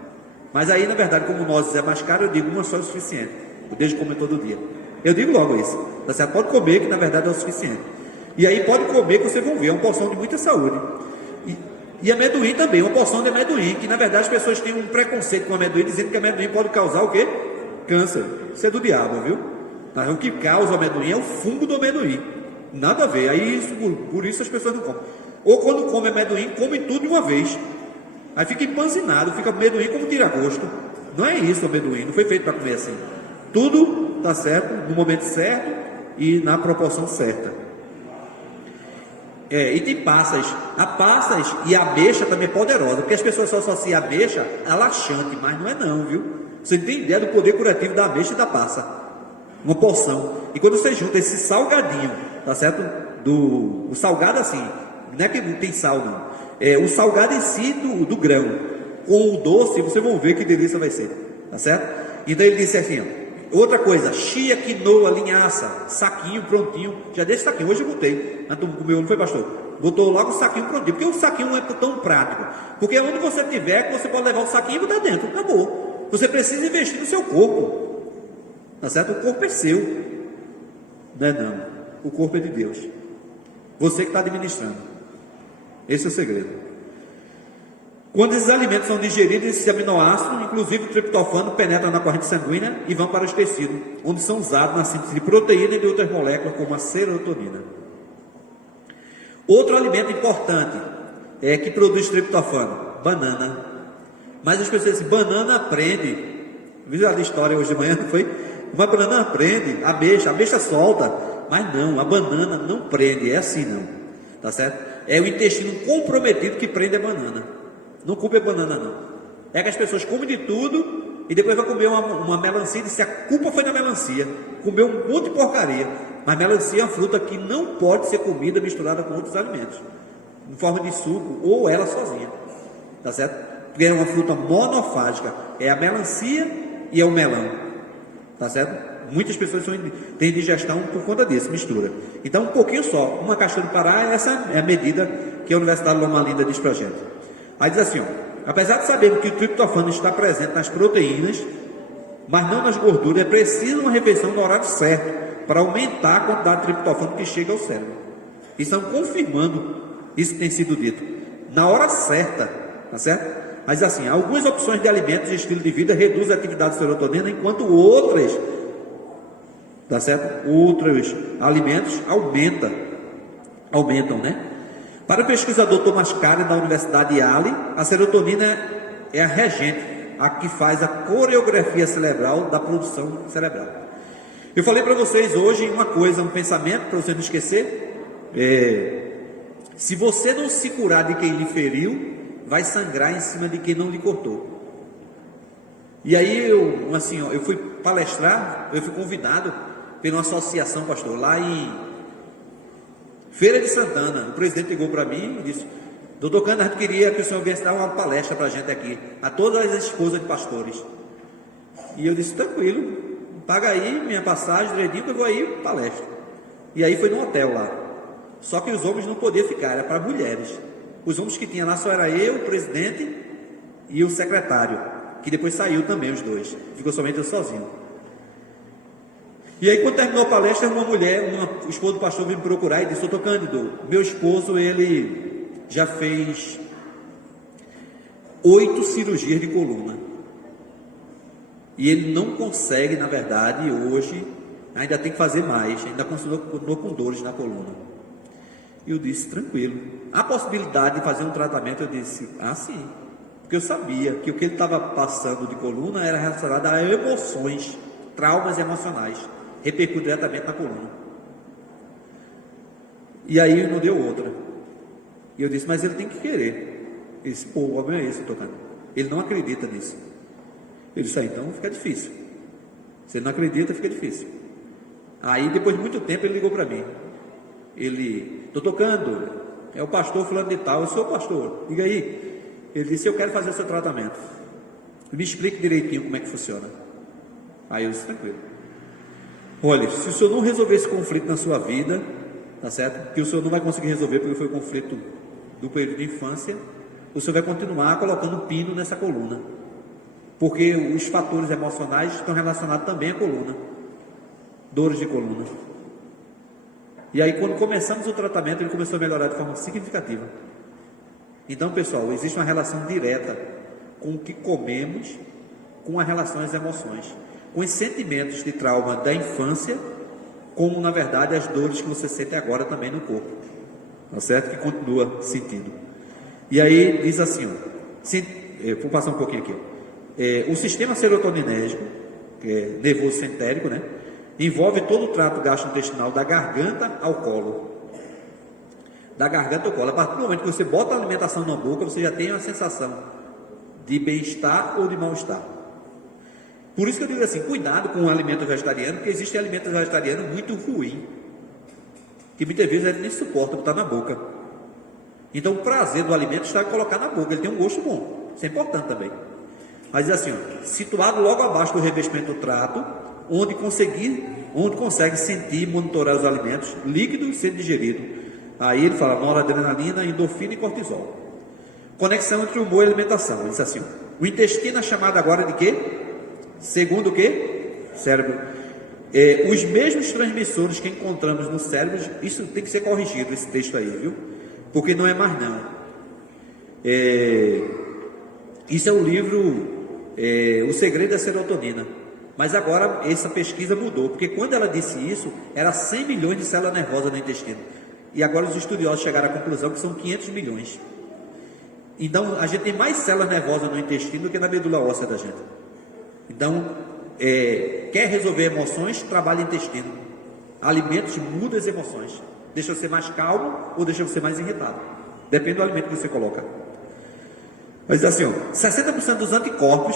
Mas aí, na verdade, como nozes é mais caro, eu digo uma só é o suficiente. Eu deixo comer todo dia. Eu digo logo isso. Você pode comer, que na verdade é o suficiente. E aí pode comer, que vocês vão ver, é uma porção de muita saúde. E amendoim também, uma porção de amendoim, que na verdade as pessoas têm um preconceito com amendoim, dizendo que amendoim pode causar o quê? Câncer. Isso é do diabo, viu? Mas o que causa o amendoim é o fungo do amendoim. Nada a ver. Aí por isso as pessoas não comem. Ou quando come amendoim, come tudo de uma vez. Aí fica empanzinado, fica amendoim como tira-gosto. Não é isso o amendoim, não foi feito para comer assim. Tudo está certo, no momento certo e na proporção certa. E tem passas. A passas e a ameixa também é poderosa, porque as pessoas só associam a ameixa a laxante, mas não é não, viu? Você não tem ideia do poder curativo da ameixa e da passa. Uma porção. E quando você junta esse salgadinho, tá certo? O salgado assim, não é que não tem sal não. O salgado em si do grão, com o doce, vocês vão ver que delícia vai ser, tá certo? Então ele disse assim, ó, outra coisa, chia, quinoa, linhaça, saquinho prontinho. Já desse saquinho, hoje eu botei. Antes do meu, não foi, pastor? Botou logo o saquinho prontinho, porque o saquinho não é tão prático. Porque onde você tiver, você pode levar o saquinho e botar dentro, acabou. Você precisa investir no seu corpo, tá certo? O corpo é seu, não é não. O corpo é de Deus. Você que está administrando. Esse é o segredo. Quando esses alimentos são digeridos, esses aminoácidos, inclusive o triptofano, penetram na corrente sanguínea e vão para os tecidos, onde são usados na síntese de proteína e de outras moléculas, como a serotonina. Outro alimento importante que produz triptofano, banana. Mas as pessoas dizem, banana prende. Viu a história hoje de manhã, não foi? Uma banana prende, a ameixa solta, mas não, a banana não prende, é assim não, tá certo? É o intestino comprometido que prende a banana, não culpa a banana não. É que as pessoas comem de tudo e depois vai comer uma melancia e diz que a culpa foi da melancia, comeu um monte de porcaria, mas melancia é uma fruta que não pode ser comida misturada com outros alimentos, em forma de suco ou ela sozinha, tá certo? Porque é uma fruta monofágica, é a melancia e é o melão, tá certo? Muitas pessoas têm digestão por conta disso, mistura. Então, um pouquinho só, uma caixinha de Pará, essa é a medida que a Universidade Loma Linda diz pra gente. Aí diz assim, ó, apesar de sabermos que o triptofano está presente nas proteínas, mas não nas gorduras, é preciso uma refeição no horário certo, para aumentar a quantidade de triptofano que chega ao cérebro. E estão confirmando isso que tem sido dito, na hora certa, tá certo? Mas assim, algumas opções de alimentos e estilo de vida reduzem a atividade de serotonina, enquanto outras, tá certo? Outros alimentos aumentam, né? Para o pesquisador Thomas Carey, da Universidade Yale, a serotonina é a regente, a que faz a coreografia cerebral da produção cerebral. Eu falei para vocês hoje uma coisa, um pensamento, para você não esquecer, se você não se curar de quem lhe feriu, vai sangrar em cima de quem não lhe cortou. E aí eu fui palestrar, eu fui convidado pela uma associação, pastor, lá em Feira de Santana. O presidente ligou para mim e disse, doutor Cândido, a gente queria que o senhor viesse dar uma palestra para a gente aqui, a todas as esposas de pastores. E eu disse, tranquilo, paga aí minha passagem direitinho que eu vou aí palestra. E aí foi num hotel lá. Só que os homens não podiam ficar, era para mulheres. Os homens que tinha lá só era eu, o presidente e o secretário, que depois saiu também os dois, ficou somente eu sozinho. E aí quando terminou a palestra, o esposo do pastor veio me procurar e disse, doutor Cândido, meu esposo ele já fez 8 cirurgias de coluna, e ele não consegue, na verdade, hoje, ainda tem que fazer mais, ainda continua com dores na coluna. E eu disse, tranquilo. A possibilidade de fazer um tratamento, eu disse, sim. Porque eu sabia que o que ele estava passando de coluna era relacionado a emoções, traumas emocionais, repercute diretamente na coluna. E aí não deu outra. E eu disse, mas ele tem que querer. Ele disse, o problema é esse, tocando. Ele não acredita nisso. Eu disse, então fica difícil. Se ele não acredita, fica difícil. Aí depois de muito tempo ele ligou para mim. Ele, estou tocando, é o pastor fulano de tal, eu sou o pastor, diga aí. Ele disse, eu quero fazer o seu tratamento, me explique direitinho como é que funciona. Aí eu disse, tranquilo. Olha, se o senhor não resolver esse conflito na sua vida, tá certo? Que o senhor não vai conseguir resolver porque foi o conflito do período de infância, o senhor vai continuar colocando pino nessa coluna, porque os fatores emocionais estão relacionados também à coluna, dores de coluna. E aí quando começamos o tratamento, ele começou a melhorar de forma significativa. Então, pessoal, existe uma relação direta com o que comemos, com a relação às emoções, com os sentimentos de trauma da infância, como na verdade as dores que você sente agora também no corpo, tá certo? Que continua sentindo. E aí diz assim, vou passar um pouquinho aqui. O sistema serotoninérgico, que é nervoso centérico, né? Envolve todo o trato gastrointestinal da garganta ao colo. Da garganta ao colo. A partir do momento que você bota a alimentação na boca, você já tem uma sensação de bem-estar ou de mal-estar. Por isso que eu digo assim, cuidado com o alimento vegetariano, porque existe alimento vegetariano muito ruim, que muitas vezes ele nem suporta botar na boca. Então o prazer do alimento está em colocar na boca, ele tem um gosto bom, isso é importante também. Mas assim, situado logo abaixo do revestimento do trato, onde consegue sentir e monitorar os alimentos líquidos sendo digeridos. Aí ele fala noradrenalina, endorfina e cortisol. Conexão entre humor e alimentação. Ele diz assim, o intestino é chamado agora de quê? Segundo o quê? Cérebro. Os mesmos transmissores que encontramos no cérebro, isso tem que ser corrigido, esse texto aí, viu? Porque não é mais não. Isso é o livro O Segredo da Serotonina. Mas agora essa pesquisa mudou, porque quando ela disse isso, era 100 milhões de células nervosas no intestino. E agora os estudiosos chegaram à conclusão que são 500 milhões. Então a gente tem mais células nervosas no intestino do que na medula óssea da gente. Então, quer resolver emoções, trabalha intestino. Alimentos mudam as emoções. Deixa você mais calmo ou deixa você mais irritado. Depende do alimento que você coloca. Mas assim, 60% dos anticorpos,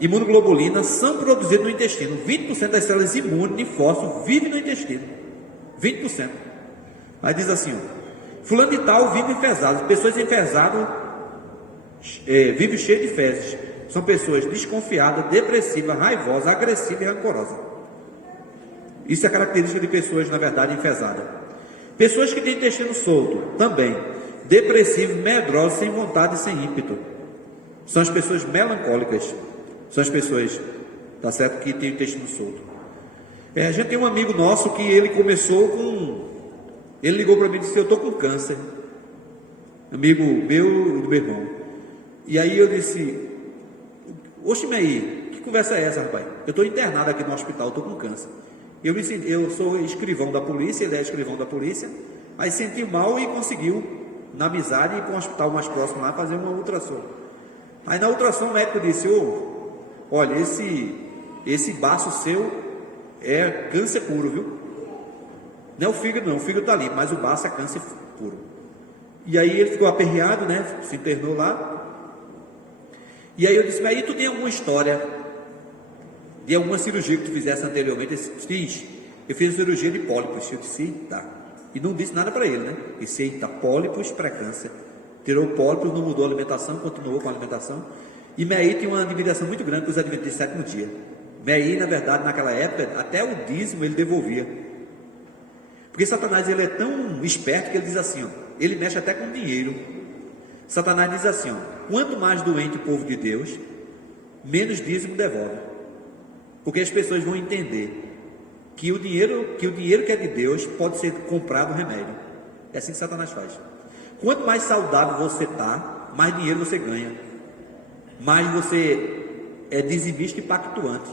imunoglobulina, são produzidos no intestino. 20% das células imunes de fósforo vivem no intestino. 20%. Aí diz assim, fulano de tal vive enfesado. Pessoas enfesadas vivem cheias de fezes. São pessoas desconfiadas, depressivas, raivosas, agressivas e rancorosas. Isso é característica de pessoas, na verdade, enfesadas. Pessoas que têm intestino solto, também. Depressivos, medrosos, sem vontade e sem ímpeto. São as pessoas melancólicas. São as pessoas, tá certo, que têm o intestino solto. A gente tem um amigo nosso que ele começou com... Ele ligou para mim e disse, eu estou com câncer. Amigo meu e do meu irmão. E aí eu disse, oxe, Meir, que conversa é essa, rapaz? Eu estou internado aqui no hospital, estou com câncer. Eu sou escrivão da polícia, ele é escrivão da polícia. Aí sentiu mal e conseguiu, na amizade, ir para um hospital mais próximo lá, fazer uma ultrassom. Aí na ultrassom o médico disse, olha, esse baço seu é câncer puro, viu? Não é o fígado não, o fígado está ali, mas o baço é câncer puro. E aí ele ficou aperreado, né? Se internou lá. E aí eu disse, mas aí tu tem alguma história de alguma cirurgia que tu fizesse anteriormente? Ele disse, eu fiz a cirurgia de pólipos. Eu disse, tá. E não disse nada para ele, né? Eu disse, eita, pólipos pré-câncer. Tirou o pólipos, não mudou a alimentação, continuou com a alimentação. E Meir tinha uma admiração muito grande com os adventistas do sétimo dia. Meir, na verdade, naquela época, até o dízimo ele devolvia. Porque Satanás, ele é tão esperto que ele diz assim, ele mexe até com dinheiro. Satanás diz assim, quanto mais doente o povo de Deus, menos dízimo devolve. Porque as pessoas vão entender que o dinheiro que é de Deus pode ser comprado remédio. É assim que Satanás faz. Quanto mais saudável você está, mais dinheiro você ganha. Mais você é dizimista e pactuante.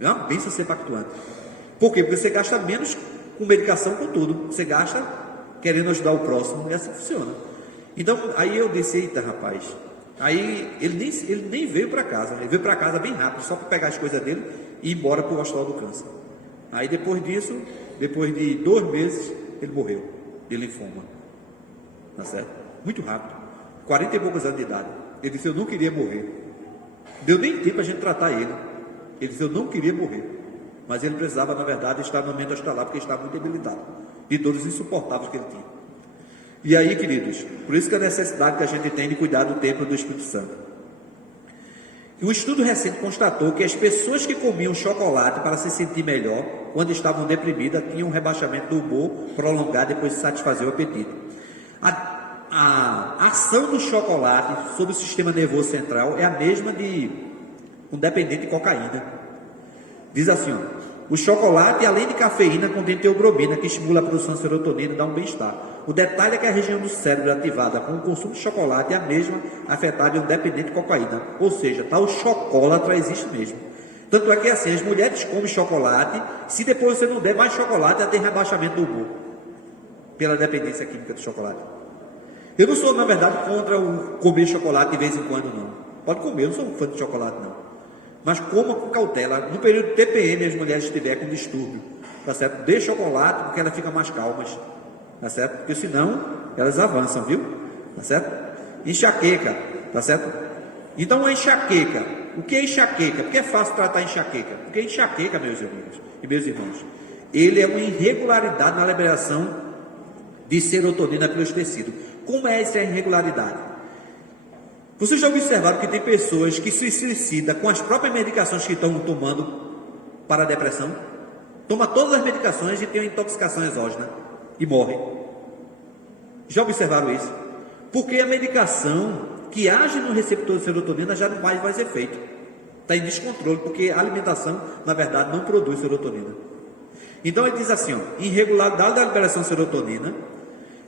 É uma bênção ser pactuante. Por quê? Porque você gasta menos com medicação, com tudo. Você gasta querendo ajudar o próximo. É assim que funciona. Então, aí eu disse, eita rapaz. Aí ele nem veio para casa. Ele veio para casa bem rápido, só para pegar as coisas dele e ir embora para o hospital do câncer. Aí depois disso, depois de 2 meses, ele morreu de linfoma. Tá certo? Muito rápido. 40 e poucos anos de idade. Ele disse, eu não queria morrer. Deu nem tempo a gente tratar ele. Ele disse, eu não queria morrer. Mas ele precisava, na verdade, estar no ambiente hospitalar, porque estava muito debilitado. De dores insuportáveis que ele tinha. E aí, queridos, por isso que a necessidade que a gente tem de cuidar do templo do Espírito Santo. E um estudo recente constatou que as pessoas que comiam chocolate para se sentir melhor, quando estavam deprimidas, tinham um rebaixamento do humor prolongado depois de satisfazer o apetite. A ação do chocolate sobre o sistema nervoso central é a mesma de um dependente de cocaína. Diz assim, o chocolate, além de cafeína, contém teobromina, que estimula a produção de serotonina e dá um bem-estar. O detalhe é que a região do cérebro ativada com o consumo de chocolate é a mesma afetada de um dependente de cocaína. Ou seja, tal chocolatra existe mesmo. Tanto é que assim, as mulheres comem chocolate, se depois você não der mais chocolate, ela tem rebaixamento do humor, pela dependência química do chocolate. Eu não sou, na verdade, contra o comer chocolate de vez em quando, não. Pode comer, eu não sou um fã de chocolate, não. Mas coma com cautela. No período de TPM, as mulheres estiverem com distúrbio, tá certo? Dê chocolate, porque elas ficam mais calmas, tá certo? Porque senão, elas avançam, viu? Tá certo? Enxaqueca, tá certo? Então, a enxaqueca. O que é enxaqueca? Por que é fácil tratar enxaqueca? Porque enxaqueca, meus amigos e meus irmãos, ele é uma irregularidade na liberação de serotonina pelos tecidos. Como é essa irregularidade? Vocês já observaram que tem pessoas que se suicidam com as próprias medicações que estão tomando para a depressão? Toma todas as medicações e tem uma intoxicação exógena e morre. Já observaram isso? Porque a medicação que age no receptor de serotonina já não faz mais efeito. Está em descontrole, porque a alimentação, na verdade, não produz serotonina. Então ele diz assim, irregularidade da liberação de serotonina,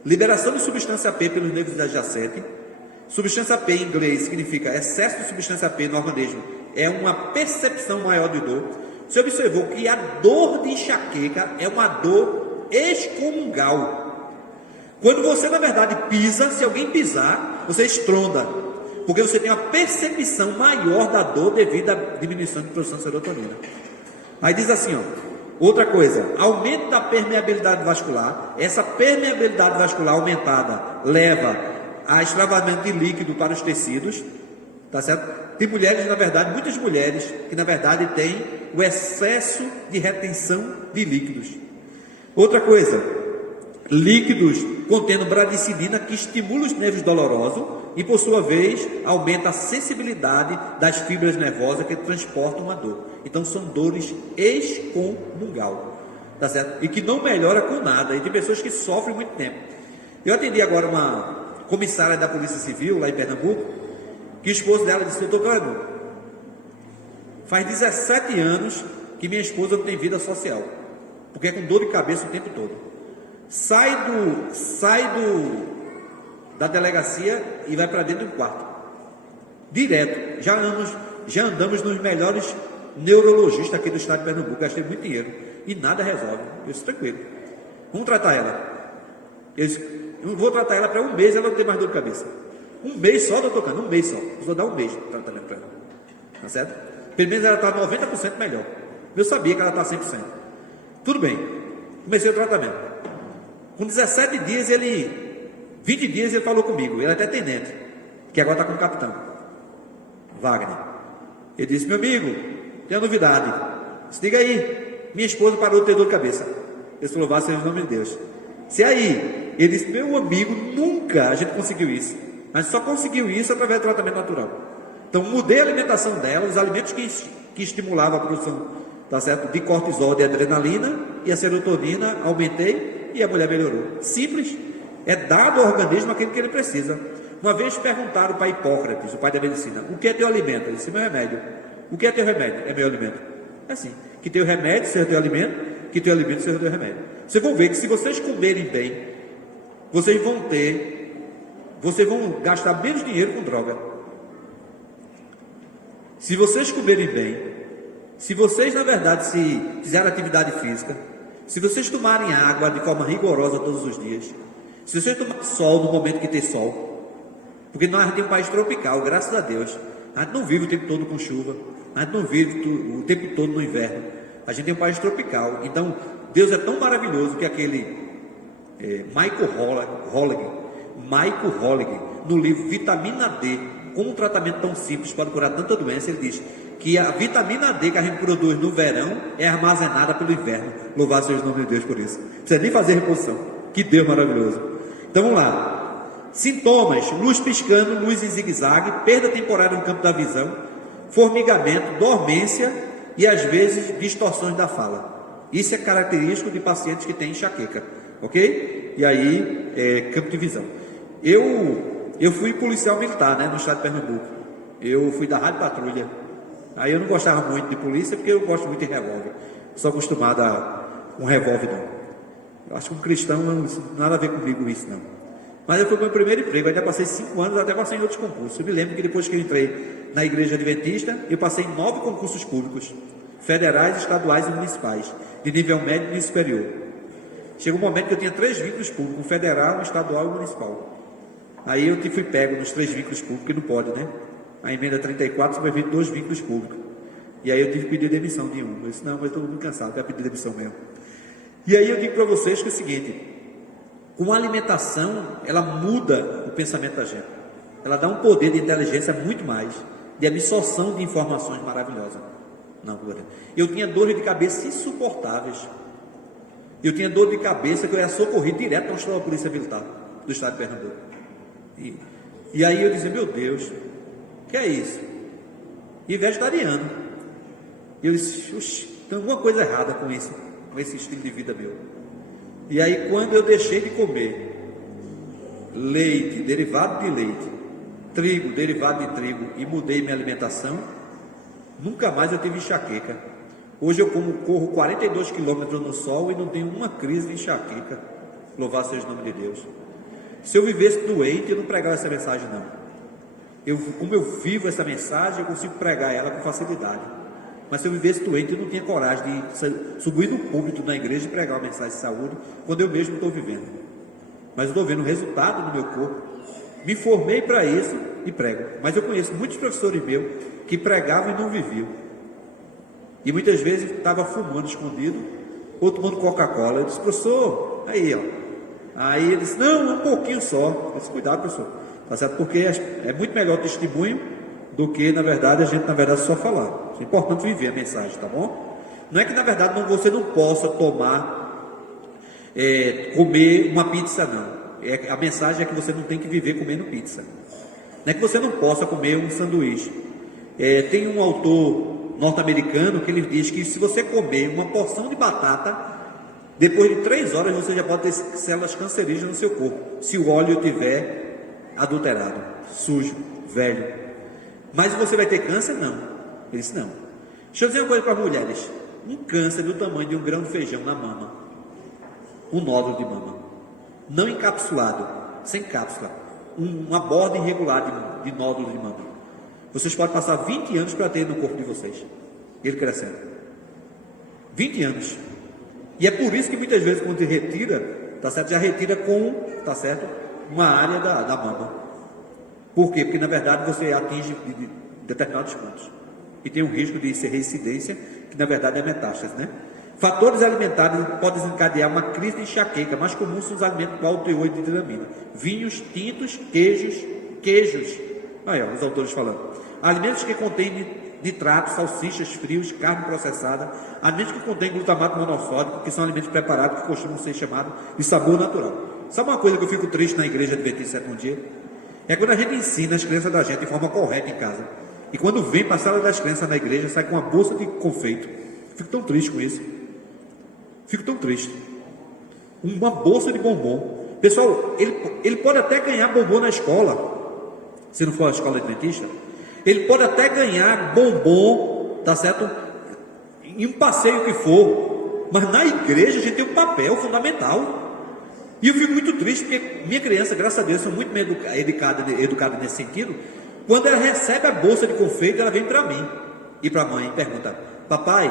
liberação de substância P pelos nervos adjacentes. Substância P em inglês significa excesso de substância P no organismo, é uma percepção maior de dor. Você observou que a dor de enxaqueca é uma dor excomungal. Quando você, na verdade, pisa, se alguém pisar, você estronda. porque você tem uma percepção maior da dor devido à diminuição de produção de serotonina. Aí diz assim, ó, outra coisa, aumento da permeabilidade vascular. Essa permeabilidade vascular aumentada leva a extravamento de líquido para os tecidos, tá certo? Tem mulheres, na verdade, muitas mulheres que na verdade têm o excesso de retenção de líquidos. Outra coisa, líquidos contendo bradicinina que estimula os nervos dolorosos e por sua vez aumenta a sensibilidade das fibras nervosas que transportam a dor. Então são dores excomungal, tá certo? E que não melhora com nada, e tem pessoas que sofrem muito tempo. Eu atendi agora uma comissária da Polícia Civil lá em Pernambuco, que o esposo dela disse: doutor Cândido, faz 17 anos que minha esposa não tem vida social, porque é com dor de cabeça o tempo todo. Sai da delegacia e vai para dentro do quarto, direto. Já andamos nos melhores neurologistas aqui do estado de Pernambuco, gastei muito dinheiro e nada resolve. Eu disse: tranquilo, vamos tratar ela. Eu disse: eu vou tratar ela para um mês, ela não tem mais dor de cabeça. Um mês só, doutor Cândido, um mês só. Eu vou dar um mês de tratamento para ela, tá certo? Pelo menos ela está 90% melhor. Eu sabia que ela está 100%. Tudo bem, comecei o tratamento. Com 17 dias, 20 dias ele falou comigo, ele é até tenente, que agora está com o capitão, Wagner. Ele disse: meu amigo, tem uma novidade. Se diga aí, minha esposa parou de ter dor de cabeça. Ele falou: vá seja o nome de Deus. Se aí, ele disse: meu amigo, nunca a gente conseguiu isso. A gente só conseguiu isso através do tratamento natural. Então mudei a alimentação dela, os alimentos que estimulavam a produção, tá certo, de cortisol, de adrenalina, e a serotonina aumentei e a mulher melhorou. Simples, é dado ao organismo aquilo que ele precisa. Uma vez perguntaram para Hipócrates, o pai da medicina: o que é teu alimento? Ele disse: meu remédio. O que é teu remédio? É meu alimento. É assim, que teu remédio seja teu alimento, que teu alimento seja teu remédio. Vocês vão ver que se vocês comerem bem, vocês vão gastar menos dinheiro com droga. Se vocês comerem bem, se vocês na verdade se fizerem atividade física, se vocês tomarem água de forma rigorosa todos os dias, se vocês tomarem sol no momento que tem sol, porque nós temos um país tropical, graças a Deus, a gente não vive o tempo todo com chuva, a gente não vive o tempo todo no inverno, a gente tem um país tropical. Então Deus é tão maravilhoso que aquele Michael Holigan, no livro Vitamina D, como um tratamento tão simples pode curar tanta doença, ele diz que a vitamina D que a gente produz no verão é armazenada pelo inverno. Louvado seja o nome de Deus por isso. Não precisa nem fazer reposição. Que Deus maravilhoso. Então vamos lá. Sintomas: luz piscando, luz em zigue-zague, perda temporária no campo da visão, formigamento, dormência e às vezes distorções da fala. Isso é característico de pacientes que têm enxaqueca, ok? E aí, campo de visão. Eu fui policial militar, né, no estado de Pernambuco. Eu fui da Rádio Patrulha. Aí eu não gostava muito de polícia, porque eu gosto muito de revólver. Sou acostumado com revólver, não. Eu acho que um cristão não nada a ver comigo isso, não. Mas eu fui meu primeiro emprego, ainda passei 5 anos, até passei em outros concursos. Eu me lembro que depois que eu entrei na Igreja Adventista, eu passei em 9 concursos públicos, federais, estaduais e municipais, de nível médio e superior. Chegou um momento que eu tinha 3 vínculos públicos, um federal, um estadual e um municipal. Aí eu fui pego nos 3 vínculos públicos, que não pode, né? A emenda 34 sobre 2 vínculos públicos. E aí eu tive que pedir demissão de um. Eu disse: não, mas eu estou muito cansado, vai pedir demissão mesmo. E aí eu digo para vocês que é o seguinte: com a alimentação, ela muda o pensamento da gente. Ela dá um poder de inteligência muito mais, de absorção de informações maravilhosas. Não, eu tinha dores de cabeça insuportáveis. Eu tinha dor de cabeça que eu ia socorrido direto para a Polícia Militar do estado de Pernambuco. E aí eu dizia: meu Deus, o que é isso? E vegetariano. E eu disse: oxe, tem alguma coisa errada com isso, com esse estilo de vida meu. E aí, quando eu deixei de comer leite, derivado de leite, trigo, derivado de trigo, e mudei minha alimentação, nunca mais eu tive enxaqueca. Hoje eu corro 42 quilômetros no sol e não tenho uma crise de enxaqueca. Louvado seja o nome de Deus. Se eu vivesse doente, eu não pregava essa mensagem, não. Como eu vivo essa mensagem, eu consigo pregar ela com facilidade. Mas se eu vivesse doente, eu não tinha coragem de subir no púlpito da igreja e pregar uma mensagem de saúde, quando eu mesmo estou vivendo. Mas eu estou vendo o resultado no meu corpo. Me formei para isso e prego. Mas eu conheço muitos professores meus que pregavam e não viviam. E muitas vezes estava fumando escondido, ou tomando Coca-Cola. Eu disse, professor, aí ó. Aí ele disse, não, um pouquinho só. Eu disse, cuidado, professor. Tá certo? Porque é muito melhor o testemunho do que, na verdade, a gente, na verdade, só falar. É importante viver a mensagem, tá bom? Não é que, na verdade, você não possa comer uma pizza, não. A mensagem é que você não tem que viver comendo pizza. Não é que você não possa comer um sanduíche. Tem um autor norte-americano que ele diz que se você comer uma porção de batata, depois de 3 horas você já pode ter células cancerígenas no seu corpo, se o óleo estiver adulterado, sujo, velho. Mas você vai ter câncer? Não. Ele disse não. Deixa eu dizer uma coisa para as mulheres. Um câncer do tamanho de um grão de feijão na mama, um nódulo de mama, não encapsulado, sem cápsula, uma borda irregular de nódulo de mama, vocês podem passar 20 anos para ter no corpo de vocês, ele crescendo, 20 anos, e é por isso que muitas vezes quando retira, tá certo, já retira com, tá certo, uma área da mama. Por quê? Porque na verdade você atinge de determinados pontos, e tem um risco de ser reincidência, que na verdade é metástase, né? Fatores alimentares podem desencadear uma crise de enxaqueca, mais comuns são os alimentos com alto teor de tiramina, vinhos, tintos, queijos, aí ó, os autores falando, alimentos que contêm nitratos, salsichas, frios, carne processada, alimentos que contêm glutamato monossódico, que são alimentos preparados que costumam ser chamados de sabor natural. Sabe uma coisa que eu fico triste na igreja Adventista Sétimo Dia? É quando a gente ensina as crianças da gente de forma correta em casa, e quando vem para a sala das crianças na igreja, sai com uma bolsa de confeito. Fico tão triste com isso. Fico tão triste. Uma bolsa de bombom. Pessoal, ele pode até ganhar bombom na escola, se não for a escola adventista. Ele pode até ganhar bombom, tá certo? Em um passeio que for. Mas na igreja a gente tem um papel fundamental. E eu fico muito triste, porque minha criança, graças a Deus, são muito bem educada nesse sentido. Quando ela recebe a bolsa de confeito, ela vem para mim e para a mãe e pergunta, papai,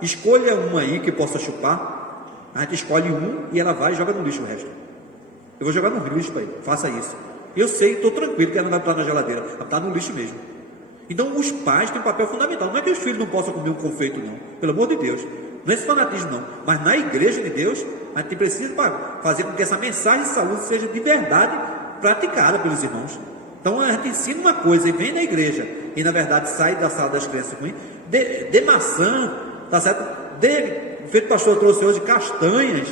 escolha uma aí que possa chupar. A gente escolhe um e ela vai e joga no lixo o resto. Eu vou jogar no lixo para ele, faça isso. Eu sei, estou tranquilo que ela não vai estar na geladeira, ela está no lixo mesmo. Então os pais têm um papel fundamental. Não é que os filhos não possam comer um confeito, não, pelo amor de Deus. Não é esse fanatismo, não. Mas na igreja de Deus, a gente precisa fazer com que essa mensagem de saúde seja de verdade praticada pelos irmãos. Então a gente ensina uma coisa e vem na igreja e na verdade sai da sala das crianças com de maçã, tá certo? Feito o pastor trouxe hoje, castanhas,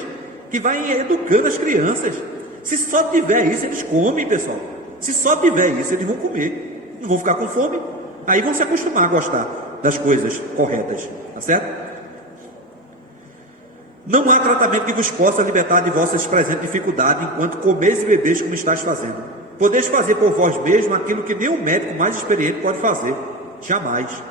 que vai educando as crianças. Se só tiver isso, eles comem, pessoal. Se só tiver isso, eles vão comer, não vão ficar com fome, aí vão se acostumar a gostar das coisas corretas, tá certo? Não há tratamento que vos possa libertar de vossas presentes dificuldades enquanto comeis e bebeis como estáis fazendo. Podeis fazer por vós mesmos aquilo que nem o médico mais experiente pode fazer. Jamais.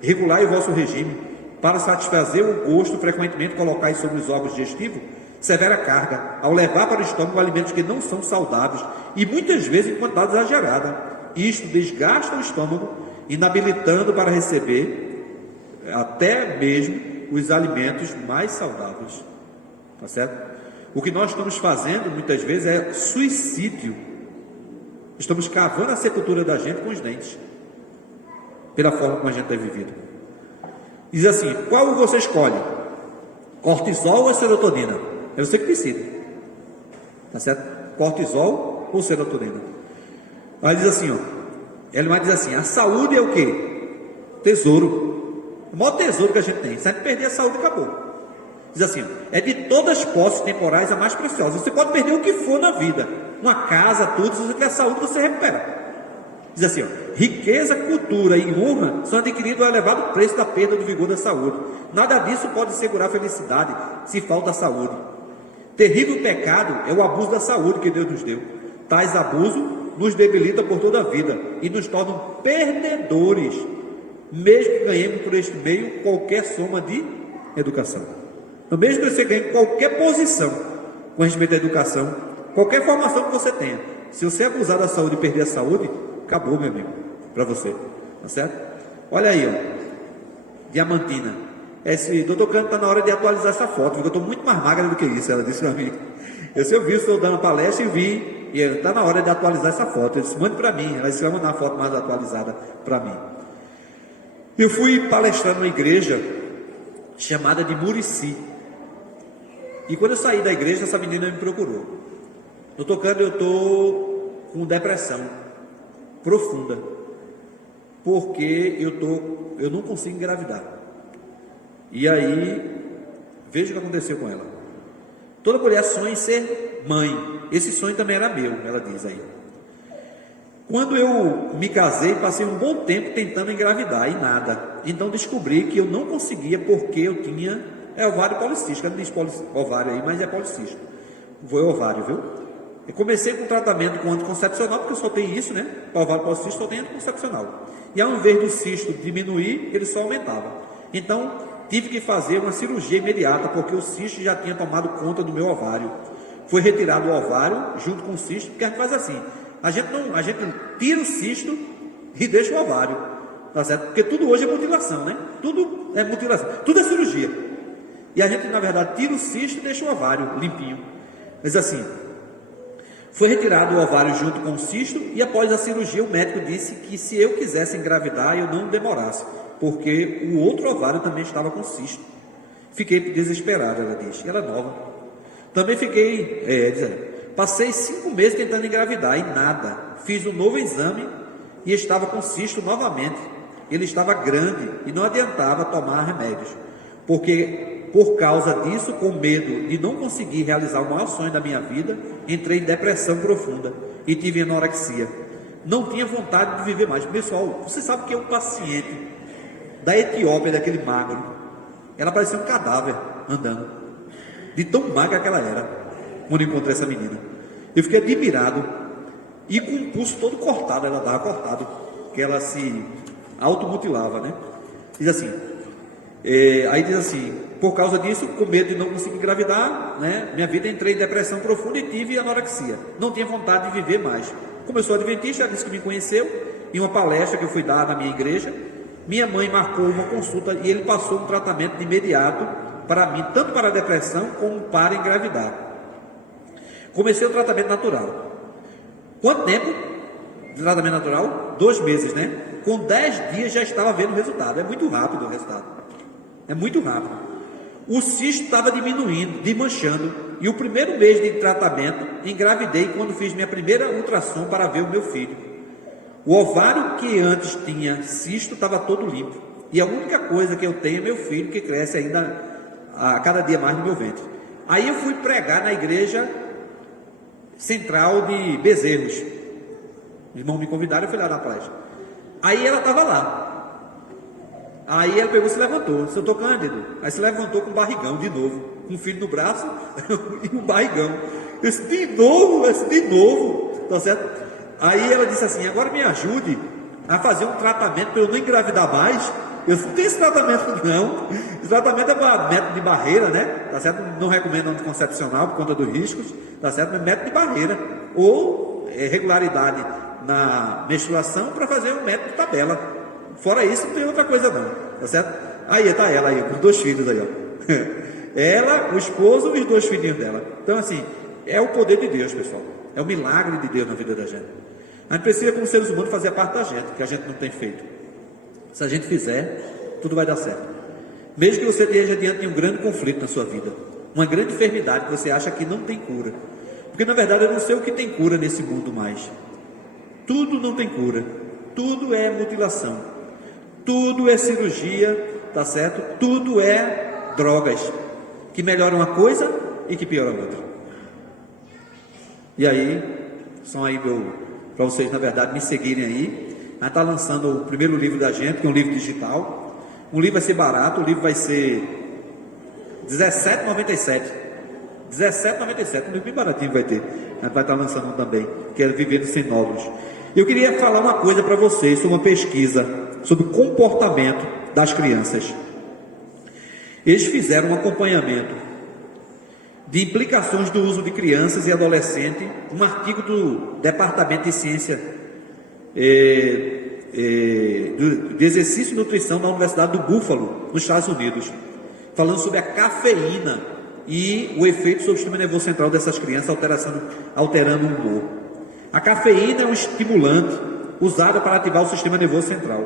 Regulai o vosso regime. Para satisfazer o gosto, frequentemente colocais sobre os órgãos digestivos severa carga, ao levar para o estômago alimentos que não são saudáveis e muitas vezes em quantidade exagerada. Isto desgasta o estômago, inabilitando para receber até mesmo os alimentos mais saudáveis. Tá certo? O que nós estamos fazendo muitas vezes é suicídio. Estamos cavando a sepultura da gente com os dentes, pela forma como a gente tem vivido. Diz assim, qual você escolhe? Cortisol ou serotonina? É você que decide. Tá certo? Cortisol ou serotonina? Aí diz assim, ó, ele vai dizer assim, a saúde é o quê? Tesouro. O maior tesouro que a gente tem. Se a gente perder a saúde, acabou. Diz assim, é de todas as posses temporais a mais preciosa. Você pode perder o que for na vida, uma casa, tudo, se você tiver saúde, você recupera. Diz assim, ó, riqueza, cultura e honra são adquiridos ao elevado preço da perda do vigor da saúde. Nada disso pode segurar a felicidade se falta saúde. Terrível pecado é o abuso da saúde que Deus nos deu. Tais abusos nos debilitam por toda a vida e nos tornam perdedores, mesmo que ganhemos por este meio qualquer soma de educação. Então, mesmo que você ganhe qualquer posição com respeito à educação, qualquer formação que você tenha, se você abusar da saúde e perder a saúde, acabou, meu amigo, para você, tá certo? Olha aí, ó, Diamantina. Esse doutor Canto está na hora de atualizar essa foto, porque eu estou muito mais magra do que isso, ela disse para mim. Eu vi o senhor dando palestra e vi e está na hora de atualizar essa foto. Eu disse, mande para mim. Ela disse, vai mandar uma foto mais atualizada para mim. Eu fui palestrar numa igreja chamada de Murici. E quando eu saí da igreja, essa menina me procurou. Doutor Cândido, eu estou com depressão profunda, porque eu não consigo engravidar. E aí, veja o que aconteceu com ela. Toda mulher sonha em ser mãe. Esse sonho também era meu, ela diz aí. Quando eu me casei, passei um bom tempo tentando engravidar e nada. Então descobri que eu não conseguia porque eu tinha ovário policístico. Ela diz ovário aí, mas é policístico. Foi ovário, viu? Eu comecei com tratamento com anticoncepcional, porque eu só tenho isso, né? Para ovário policístico só tem anticoncepcional. E ao invés do cisto diminuir, ele só aumentava. Então tive que fazer uma cirurgia imediata, porque o cisto já tinha tomado conta do meu ovário. Foi retirado o ovário junto com o cisto, porque a gente faz assim. A gente tira o cisto e deixa o ovário, tá certo? Porque tudo hoje é mutilação, né? Tudo é mutilação, tudo é cirurgia. E a gente, na verdade, tira o cisto e deixa o ovário limpinho. Mas assim, foi retirado o ovário junto com o cisto e após a cirurgia o médico disse que se eu quisesse engravidar eu não demorasse, porque o outro ovário também estava com cisto. Fiquei desesperado, ela disse, era nova. Também passei 5 meses tentando engravidar e nada. Fiz um novo exame e estava com cisto novamente. Ele estava grande e não adiantava tomar remédios, porque por causa disso, com medo de não conseguir realizar o maior sonho da minha vida, entrei em depressão profunda e tive anorexia. Não tinha vontade de viver mais. Pessoal, você sabe que é um paciente da Etiópia, daquele magro, ela parecia um cadáver andando, de tão magra que ela era. Quando encontrei essa menina, eu fiquei admirado e com o pulso todo cortado, ela dava cortado, que ela se automutilava, né? Diz assim, aí diz assim, por causa disso, com medo de não conseguir engravidar, né? Minha vida entrei em depressão profunda e tive anorexia. Não tinha vontade de viver mais. Começou a adventista, ela disse que me conheceu em uma palestra que eu fui dar na minha igreja. Minha mãe marcou uma consulta e ele passou um tratamento de imediato para mim, tanto para a depressão como para engravidar. Comecei o tratamento natural. Quanto tempo de tratamento natural? 2 meses, né? Com 10 dias já estava vendo o resultado. É muito rápido o resultado. É muito rápido. O cisto estava diminuindo, desmanchando. E o primeiro mês de tratamento, engravidei quando fiz minha primeira ultrassom para ver o meu filho. O ovário que antes tinha cisto estava todo limpo. E a única coisa que eu tenho é meu filho, que cresce ainda a cada dia mais no meu ventre. Aí eu fui pregar na igreja central de Bezerros. Os irmãos me convidaram, eu fui lá na palestra. Aí ela estava lá. Aí ela pegou e se levantou. Seu Doutor Cândido. Aí se levantou com um barrigão de novo. Com um filho no braço e um barrigão. Eu disse, de novo. Tá certo? Aí ela disse assim, agora me ajude a fazer um tratamento para eu não engravidar mais. Eu não tenho esse tratamento não. Esse tratamento é para método de barreira, né? Tá certo? Não recomendo anticoncepcional por conta dos riscos, tá certo? Mas método de barreira. Ou regularidade na menstruação para fazer um método de tabela. Fora isso, não tem outra coisa não, tá certo? Aí está ela aí, com 2 filhos aí, ó. Ela, o esposo e os 2 filhinhos dela. Então assim, é o poder de Deus, pessoal. É o milagre de Deus na vida da gente. A gente precisa, como seres humanos, fazer a parte da gente, que a gente não tem feito. Se a gente fizer, tudo vai dar certo. Mesmo que você esteja diante de um grande conflito na sua vida, uma grande enfermidade que você acha que não tem cura, porque na verdade eu não sei o que tem cura nesse mundo mais. Tudo não tem cura, tudo é mutilação, tudo é cirurgia, tá certo? Tudo é drogas, que melhoram uma coisa e que pioram outra. E aí, são aí para vocês na verdade me seguirem aí. A gente está lançando o primeiro livro da gente, que é um livro digital. Um livro vai ser barato, o livro vai ser R$17,97. R$17,97, um livro bem baratinho vai ter. A gente vai estar lançando também, que é Vivendo Sem Nódulos. Eu queria falar uma coisa para vocês sobre uma pesquisa sobre o comportamento das crianças. Eles fizeram um acompanhamento de implicações do uso de crianças e adolescentes, um artigo do Departamento de Ciência de Exercício e Nutrição da Universidade do Buffalo, nos Estados Unidos, falando sobre a cafeína e o efeito sobre o sistema nervoso central dessas crianças, alterando o humor. A cafeína é um estimulante usado para ativar o sistema nervoso central.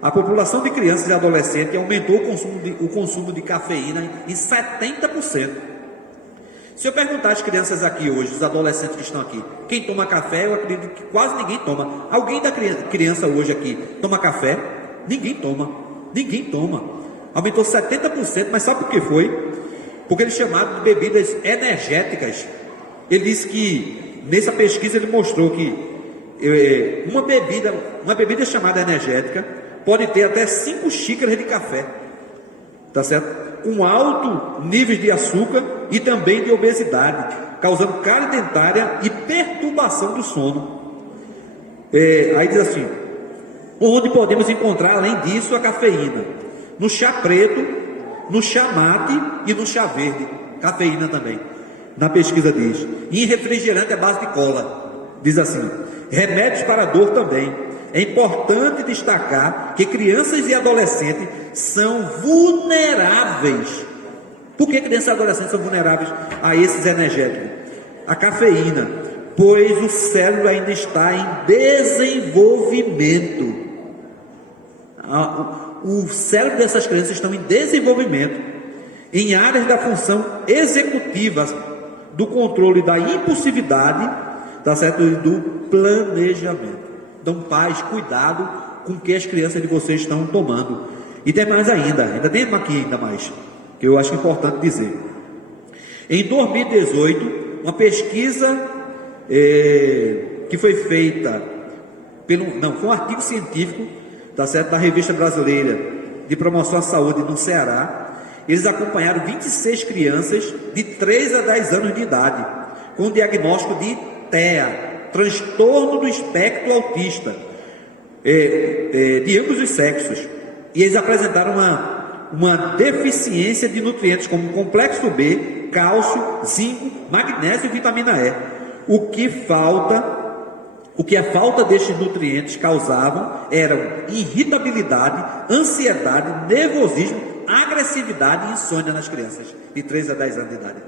A população de crianças e adolescentes aumentou o consumo de cafeína em 70%. Se eu perguntar às crianças aqui hoje, os adolescentes que estão aqui, quem toma café, eu acredito que quase ninguém toma. Alguém da criança hoje aqui toma café? Ninguém toma. Ninguém toma. Aumentou 70%, mas sabe por que foi? Porque eles chamaram de bebidas energéticas. Ele disse que, nessa pesquisa, ele mostrou que uma bebida chamada energética pode ter até 5 xícaras de café, tá certo? Com alto níveis de açúcar e também de obesidade, causando cárie dentária e perturbação do sono. Aí diz assim: onde podemos encontrar, além disso, a cafeína? No chá preto, no chá mate e no chá verde. Cafeína também, na pesquisa diz. E em refrigerante à base de cola. Diz assim: remédios para dor também. É importante destacar que crianças e adolescentes são vulneráveis. Por que crianças e adolescentes são vulneráveis a esses energéticos? A cafeína, pois o cérebro ainda está em desenvolvimento. O cérebro dessas crianças estão em desenvolvimento em áreas da função executiva, do controle da impulsividade, tá certo? E do planejamento. Então, pais, cuidado com o que as crianças de vocês estão tomando. E tem mais ainda tem aqui ainda mais, que eu acho importante dizer. Em 2018, uma pesquisa que foi feita foi um artigo científico, tá certo, da Revista Brasileira de Promoção à Saúde no Ceará. Eles acompanharam 26 crianças de 3 a 10 anos de idade, com diagnóstico de TEA, transtorno do espectro autista, de ambos os sexos, e eles apresentaram uma deficiência de nutrientes como complexo B, cálcio, zinco, magnésio e vitamina E. O que a falta destes nutrientes causavam eram irritabilidade, ansiedade, nervosismo, agressividade e insônia nas crianças de 3 a 10 anos de idade.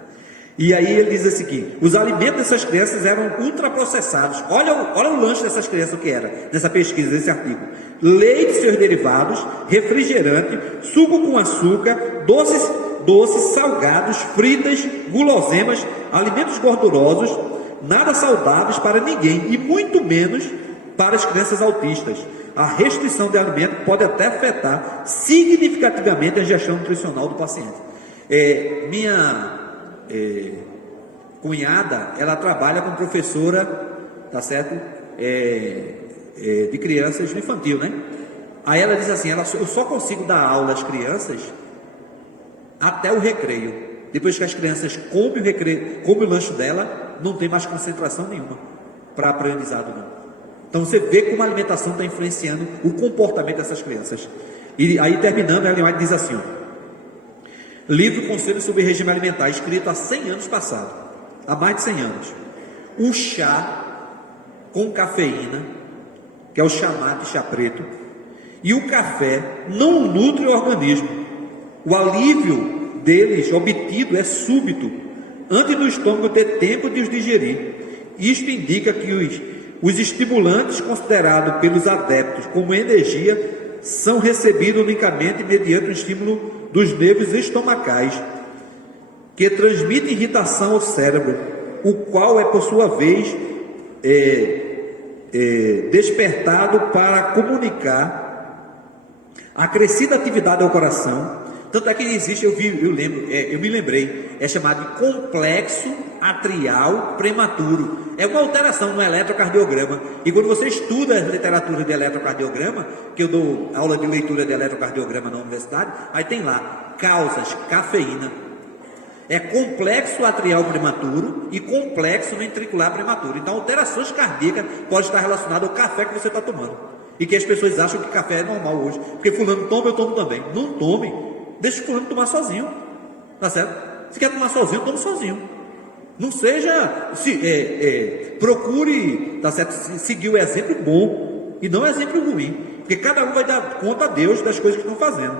E aí ele diz o seguinte: os alimentos dessas crianças eram ultraprocessados. Olha o lanche dessas crianças, o que era, nessa pesquisa, desse artigo: leite e seus derivados, refrigerante, suco com açúcar, doces, salgados, fritas, guloseimas, alimentos gordurosos, nada saudáveis para ninguém, e muito menos para as crianças autistas. A restrição de alimento pode até afetar significativamente a gestão nutricional do paciente. Minha cunhada, ela trabalha como professora, tá certo? De crianças no infantil, né? Aí ela diz assim: eu só consigo dar aula às crianças até o recreio. Depois que as crianças comem o lanche dela, não tem mais concentração nenhuma para aprendizado, não. Então você vê como a alimentação está influenciando o comportamento dessas crianças. E aí, terminando, ela diz assim: livro Conselho sobre Regime Alimentar, escrito há 100 anos passados, há mais de 100 anos. O chá com cafeína, que é o chamado chá preto, e o café não nutre o organismo. O alívio deles obtido é súbito, antes do estômago ter tempo de os digerir. Isto indica que os estimulantes considerados pelos adeptos como energia são recebidos unicamente mediante o estímulo dos nervos estomacais, que transmite irritação ao cérebro, o qual é por sua vez despertado para comunicar acrescida atividade ao coração. Tanto é que existe, eu me lembrei, é chamado de complexo atrial prematuro. É uma alteração no eletrocardiograma. E quando você estuda a literatura de eletrocardiograma, que eu dou aula de leitura de eletrocardiograma na universidade, aí tem lá causas: cafeína, complexo atrial prematuro e complexo ventricular prematuro. Então, alterações cardíacas podem estar relacionadas ao café que você está tomando. E que as pessoas acham que café é normal hoje, porque fulano toma, eu tomo também. Não tome. Deixa o fulano tomar sozinho, tá certo? Se quer tomar sozinho, tome sozinho. Não seja, procure, tá certo? Seguir o exemplo bom e não o exemplo ruim, porque cada um vai dar conta a Deus das coisas que estão fazendo,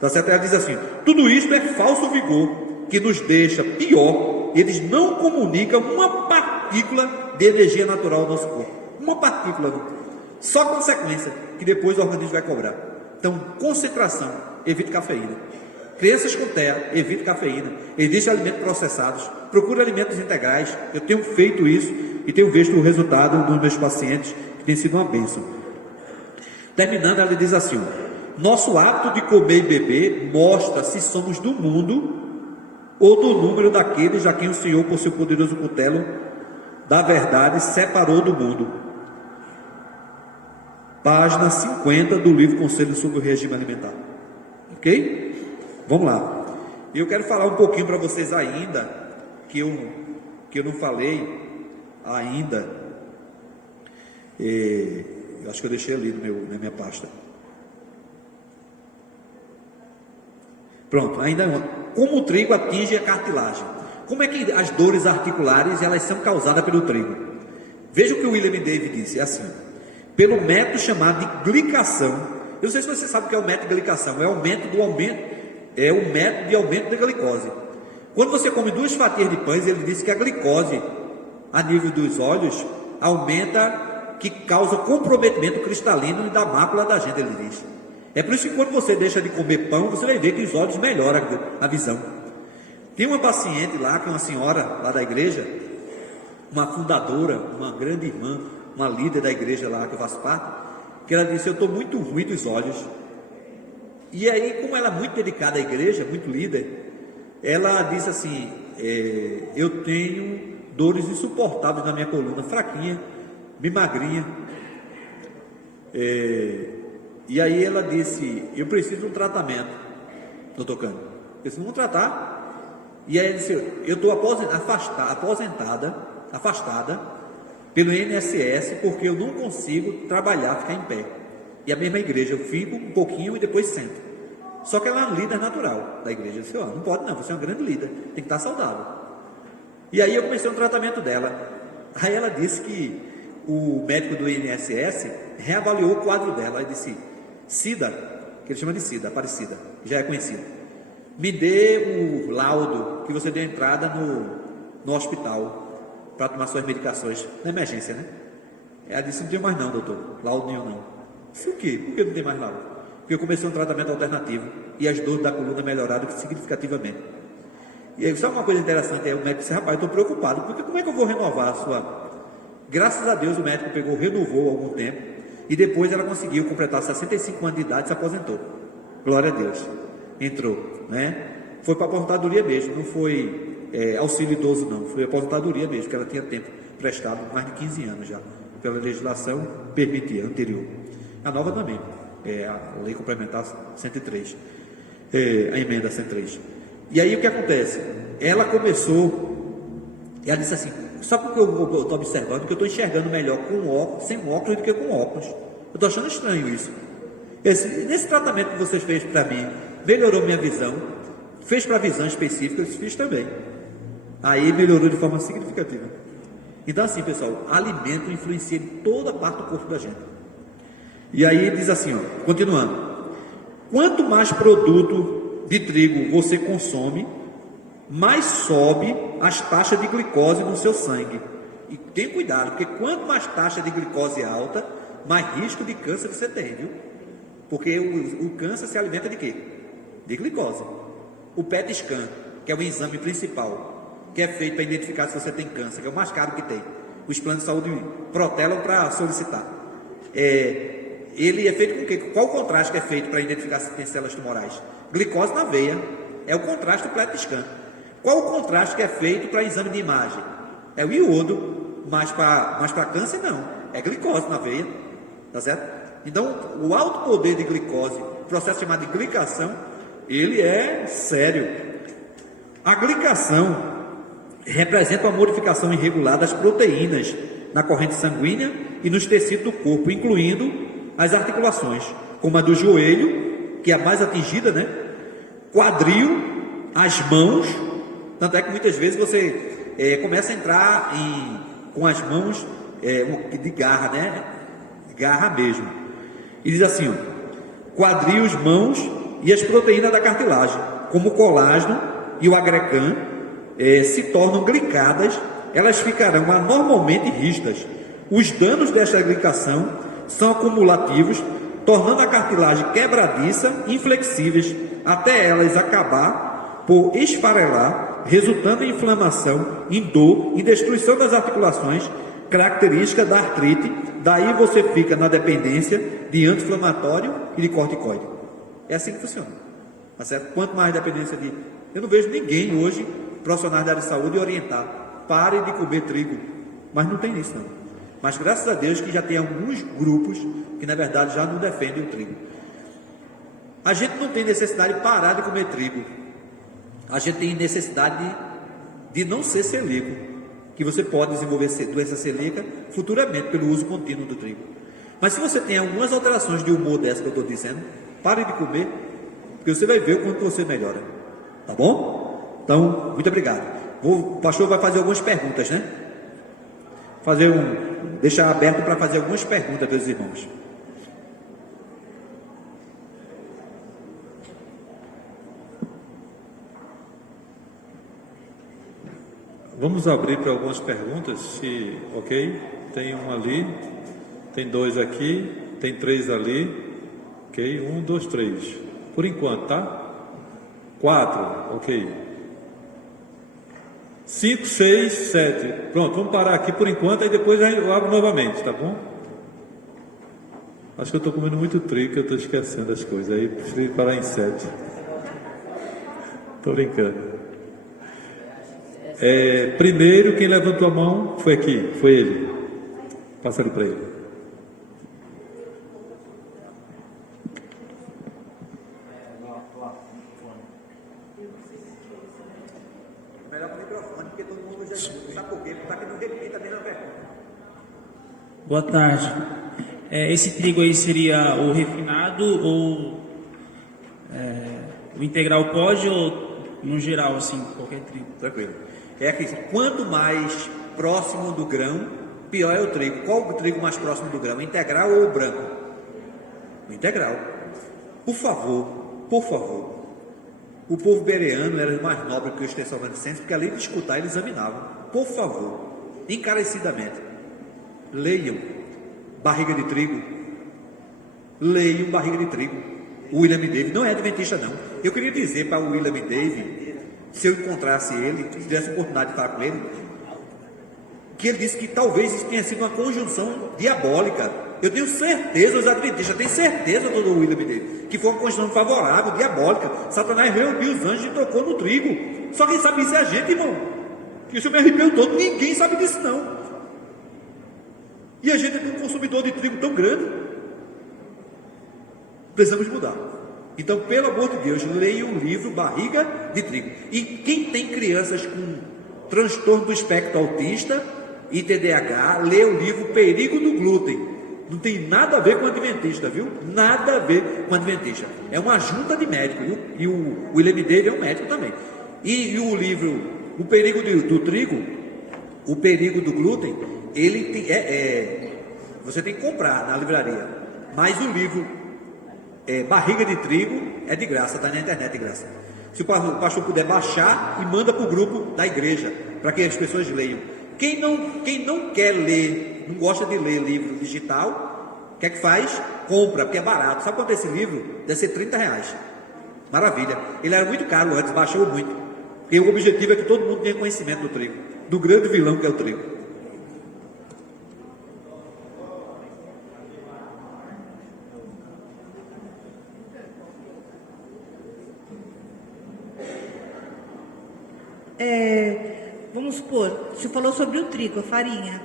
tá certo? Ela diz assim: tudo isto é falso vigor, que nos deixa pior. Eles não comunicam uma partícula de energia natural do nosso corpo. Uma partícula, só consequência, que depois o organismo vai cobrar. Então, concentração, evite cafeína. Crianças com TEA, evite cafeína. Existem alimentos processados, procure alimentos integrais. Eu tenho feito isso e tenho visto o resultado dos meus pacientes, que tem sido uma bênção. Terminando, ela diz assim: nosso hábito de comer e beber mostra se somos do mundo ou do número daqueles a quem o Senhor, por seu poderoso cutelo da verdade, separou do mundo. Página 50 do livro Conselho sobre o Regime Alimentar. Ok? Vamos lá. Eu quero falar um pouquinho para vocês ainda, que eu não falei ainda. Eu acho que eu deixei ali na minha pasta. Pronto, ainda como o trigo atinge a cartilagem. Como é que as dores articulares elas são causadas pelo trigo? Veja o que o William David disse, é assim: pelo método chamado de glicação. Eu não sei se você sabe o que é o método de glicação. É o método de aumento da glicose. Quando você come 2 fatias de pães, ele disse que a glicose a nível dos olhos aumenta, que causa comprometimento cristalino da mácula da gente, ele diz. É por isso que quando você deixa de comer pão, você vai ver que os olhos melhoram a visão. Tem uma paciente lá, que é uma senhora lá da igreja, uma fundadora, uma grande irmã, uma líder da igreja lá que eu faço parte, que ela disse: eu estou muito ruim dos olhos. E aí, como ela é muito dedicada à igreja, muito líder, ela disse assim: eu tenho dores insuportáveis na minha coluna, fraquinha, bem magrinha. E aí ela disse: eu preciso de um tratamento, doutor Cândido. Eu disse: vamos tratar. E aí ela disse: eu estou afastada pelo INSS, porque eu não consigo trabalhar, ficar em pé. E a mesma igreja, eu fico um pouquinho e depois sento. Só que ela é uma líder natural da igreja. Eu disse: não pode não, você é uma grande líder, tem que estar saudável. E aí eu comecei um tratamento dela. Aí ela disse que o médico do INSS reavaliou o quadro dela e disse: SIDA, que ele chama de SIDA, Aparecida, já é conhecido, me dê o laudo que você deu entrada no hospital para tomar suas medicações na emergência, né? Ela disse: não tenho mais não, doutor, laudo nenhum não. Disse: o quê? Por que não tem mais laudo? Porque eu comecei um tratamento alternativo e as dores da coluna melhoraram significativamente. E aí, sabe uma coisa interessante? Aí o médico disse: rapaz, eu estou preocupado, porque como é que eu vou renovar a sua... Graças a Deus o médico renovou há algum tempo, e depois ela conseguiu completar 65 anos de idade e se aposentou. Glória a Deus. Entrou, né? Foi para a aposentadoria mesmo, não foi auxílio idoso não, foi aposentadoria mesmo, que ela tinha tempo prestado, mais de 15 anos já, pela legislação permitia, anterior. A nova também, a lei complementar 103, a emenda 103. E aí o que acontece? Ela disse assim: só porque eu estou observando que eu estou enxergando melhor com óculos, sem óculos, do que com óculos. Eu estou achando estranho isso. Nesse tratamento que vocês fez para mim, melhorou minha visão, fez para visão específica, eu fiz também. Aí melhorou de forma significativa. Então assim, pessoal, alimento influencia em toda parte do corpo da gente. E aí diz assim, ó, continuando: quanto mais produto de trigo você consome, mais sobe as taxas de glicose no seu sangue. E tem cuidado, porque quanto mais taxa de glicose alta, mais risco de câncer você tem, viu? Porque o câncer se alimenta de quê? De glicose. O PET scan, que é o exame principal, que é feito para identificar se você tem câncer, que é o mais caro que tem. Os planos de saúde protelam para solicitar. Ele é feito com o quê? Qual o contraste que é feito para identificar se tem células tumorais? Glicose na veia. É o contraste do PET scan. Qual o contraste que é feito para exame de imagem? É o iodo, mas para câncer não. É glicose na veia, tá certo? Então, o alto poder de glicose, processo chamado de glicação, ele é sério. A glicação representa uma modificação irregular das proteínas na corrente sanguínea e nos tecidos do corpo, incluindo as articulações, como a do joelho, que é a mais atingida, né? Quadril, as mãos. Tanto é que muitas vezes você começa a entrar com as mãos de garra, né? Garra mesmo. E diz assim, ó: quadril, mãos e as proteínas da cartilagem, como o colágeno e o agrecan, se tornam glicadas elas ficarão anormalmente rígidas. Os danos desta aplicação são acumulativos, tornando a cartilagem quebradiça e inflexíveis, até elas acabar por esfarelar, resultando em inflamação, em dor, em destruição das articulações, característica da artrite. Daí você fica na dependência de anti-inflamatório e de corticoide. É assim que funciona. Tá certo? Quanto mais dependência de... Eu não vejo ninguém hoje, profissionais da área de saúde, orientar: pare de comer trigo. Mas não tem isso, não. Mas graças a Deus que já tem alguns grupos que na verdade já não defendem o trigo. A gente não tem necessidade de parar de comer trigo. A gente tem necessidade de não ser celíaco, que você pode desenvolver doença celíaca futuramente pelo uso contínuo do trigo. Mas se você tem algumas alterações de humor dessa que eu estou dizendo, pare de comer, porque você vai ver o quanto você melhora. Tá bom? Então, muito obrigado. O pastor vai fazer algumas perguntas, né? Deixar aberto para fazer algumas perguntas dos irmãos. Vamos abrir para algumas perguntas, se ok? Tem um ali, tem dois aqui, tem três ali, ok? 1, 2, 3. Por enquanto, tá? 4, ok. 5, 6, 7. Pronto, vamos parar aqui por enquanto, aí depois eu abro novamente, tá bom? Acho que eu estou comendo muito trigo, que eu estou esquecendo as coisas, aí prefiro parar em 7. Estou brincando. Primeiro, quem levantou a mão foi aqui, foi ele. Passa ele para ele. Melhor para o microfone, porque todo mundo já sabe por quê, para que não repita a mesma pergunta. Boa tarde. Esse trigo aí seria o refinado ou o integral pode, ou no geral, assim, qualquer trigo? Tranquilo. É que quanto mais próximo do grão, pior é o trigo. Qual o trigo mais próximo do grão? Integral ou o branco? O integral. Por favor. O povo bereano era mais nobre que os tesalonicenses, porque além de escutar, eles examinavam. Por favor, encarecidamente, leiam Barriga de Trigo. Leiam Barriga de Trigo. O William Davey não é adventista, não. Eu queria dizer para o William Davey, se eu encontrasse ele, se tivesse a oportunidade de falar com ele, que ele disse que talvez isso tenha sido uma conjunção diabólica. Eu tenho certeza, os adventistas têm certeza, todo o William Davey, que foi uma conjunção favorável, diabólica. Satanás reuniu os anjos e tocou no trigo. Só quem sabe isso é a gente, irmão. Que isso eu me arrepio todo, ninguém sabe disso, não. E a gente tem um consumidor de trigo tão grande. Precisamos mudar. Então, pelo amor de Deus, leia o livro Barriga de Trigo. E quem tem crianças com transtorno do espectro autista e TDAH, lê o livro Perigo do Glúten. Não tem nada a ver com adventista, viu? Nada a ver com adventista. É uma junta de médicos, viu? E o William Davey é um médico também. E o livro O Perigo do Trigo, O Perigo do Glúten, ele tem, você tem que comprar na livraria. Mas o livro Barriga de Trigo é de graça, está na internet de graça. Se o pastor puder baixar e manda para o grupo da igreja, para que as pessoas leiam. Quem não quer ler, não gosta de ler livro digital, o que é que faz? Compra, porque é barato. Sabe quanto é esse livro? Deve ser R$30. Maravilha. Ele era muito caro antes, baixou muito. Porque o objetivo é que todo mundo tenha conhecimento do trigo, do grande vilão que é o trigo. Vamos supor, você falou sobre o trigo, a farinha.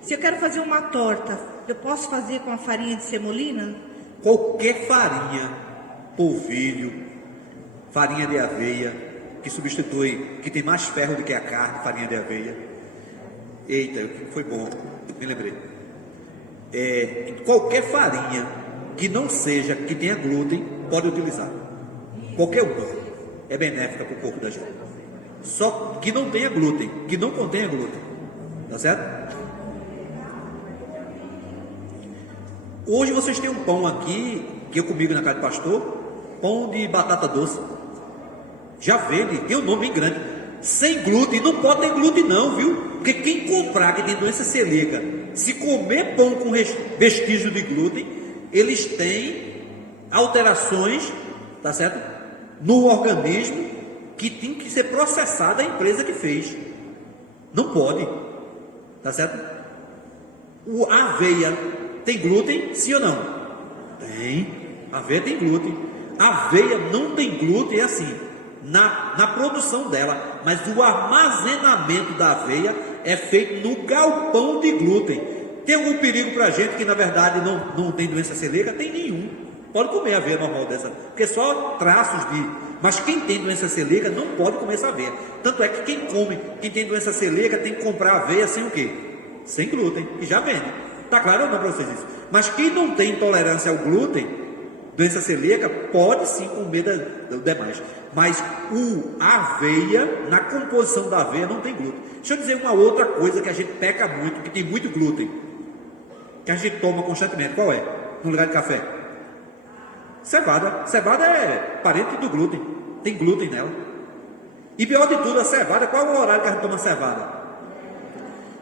Se eu quero fazer uma torta, eu posso fazer com a farinha de semolina? Qualquer farinha, polvilho, farinha de aveia, que substitui, que tem mais ferro do que a carne, farinha de aveia. Eita, foi bom, me lembrei. Qualquer farinha que não seja, que tenha glúten, pode utilizar. Qualquer uma é benéfica para o corpo da gente. Só que não tenha glúten, que não contenha glúten. Tá certo? Hoje vocês têm um pão aqui, que eu comigo na casa do pastor, pão de batata doce. Já vende, tem um nome bem grande. sem glúten, não pode ter glúten não, viu? Porque quem comprar que tem doença celíaca, se comer pão com vestígio de glúten, eles têm alterações, tá certo? No organismo que tem que ser processada a empresa que fez. Não pode, tá certo? A aveia tem glúten, sim ou não? Tem. A aveia tem glúten. A aveia não tem glúten, é assim, na produção dela, mas o armazenamento da aveia é feito no galpão de glúten. Tem algum perigo para a gente que na verdade não tem doença celíaca? Tem nenhum. Pode comer aveia normal dessa, porque só traços de... Mas quem tem doença celíaca não pode comer essa aveia. Tanto é que quem tem doença celíaca tem que comprar aveia sem o quê? Sem glúten, e já vende. Tá claro ou não para vocês isso? Mas quem não tem intolerância ao glúten, doença celíaca, pode sim comer do demais. Mas a aveia, na composição da aveia, não tem glúten. Deixa eu dizer uma outra coisa que a gente peca muito, que tem muito glúten, que a gente toma constantemente. Qual é? No lugar de café? Cevada. Cevada é parente do glúten. Tem glúten nela. E pior de tudo, a cevada, qual é o horário que a gente toma cevada?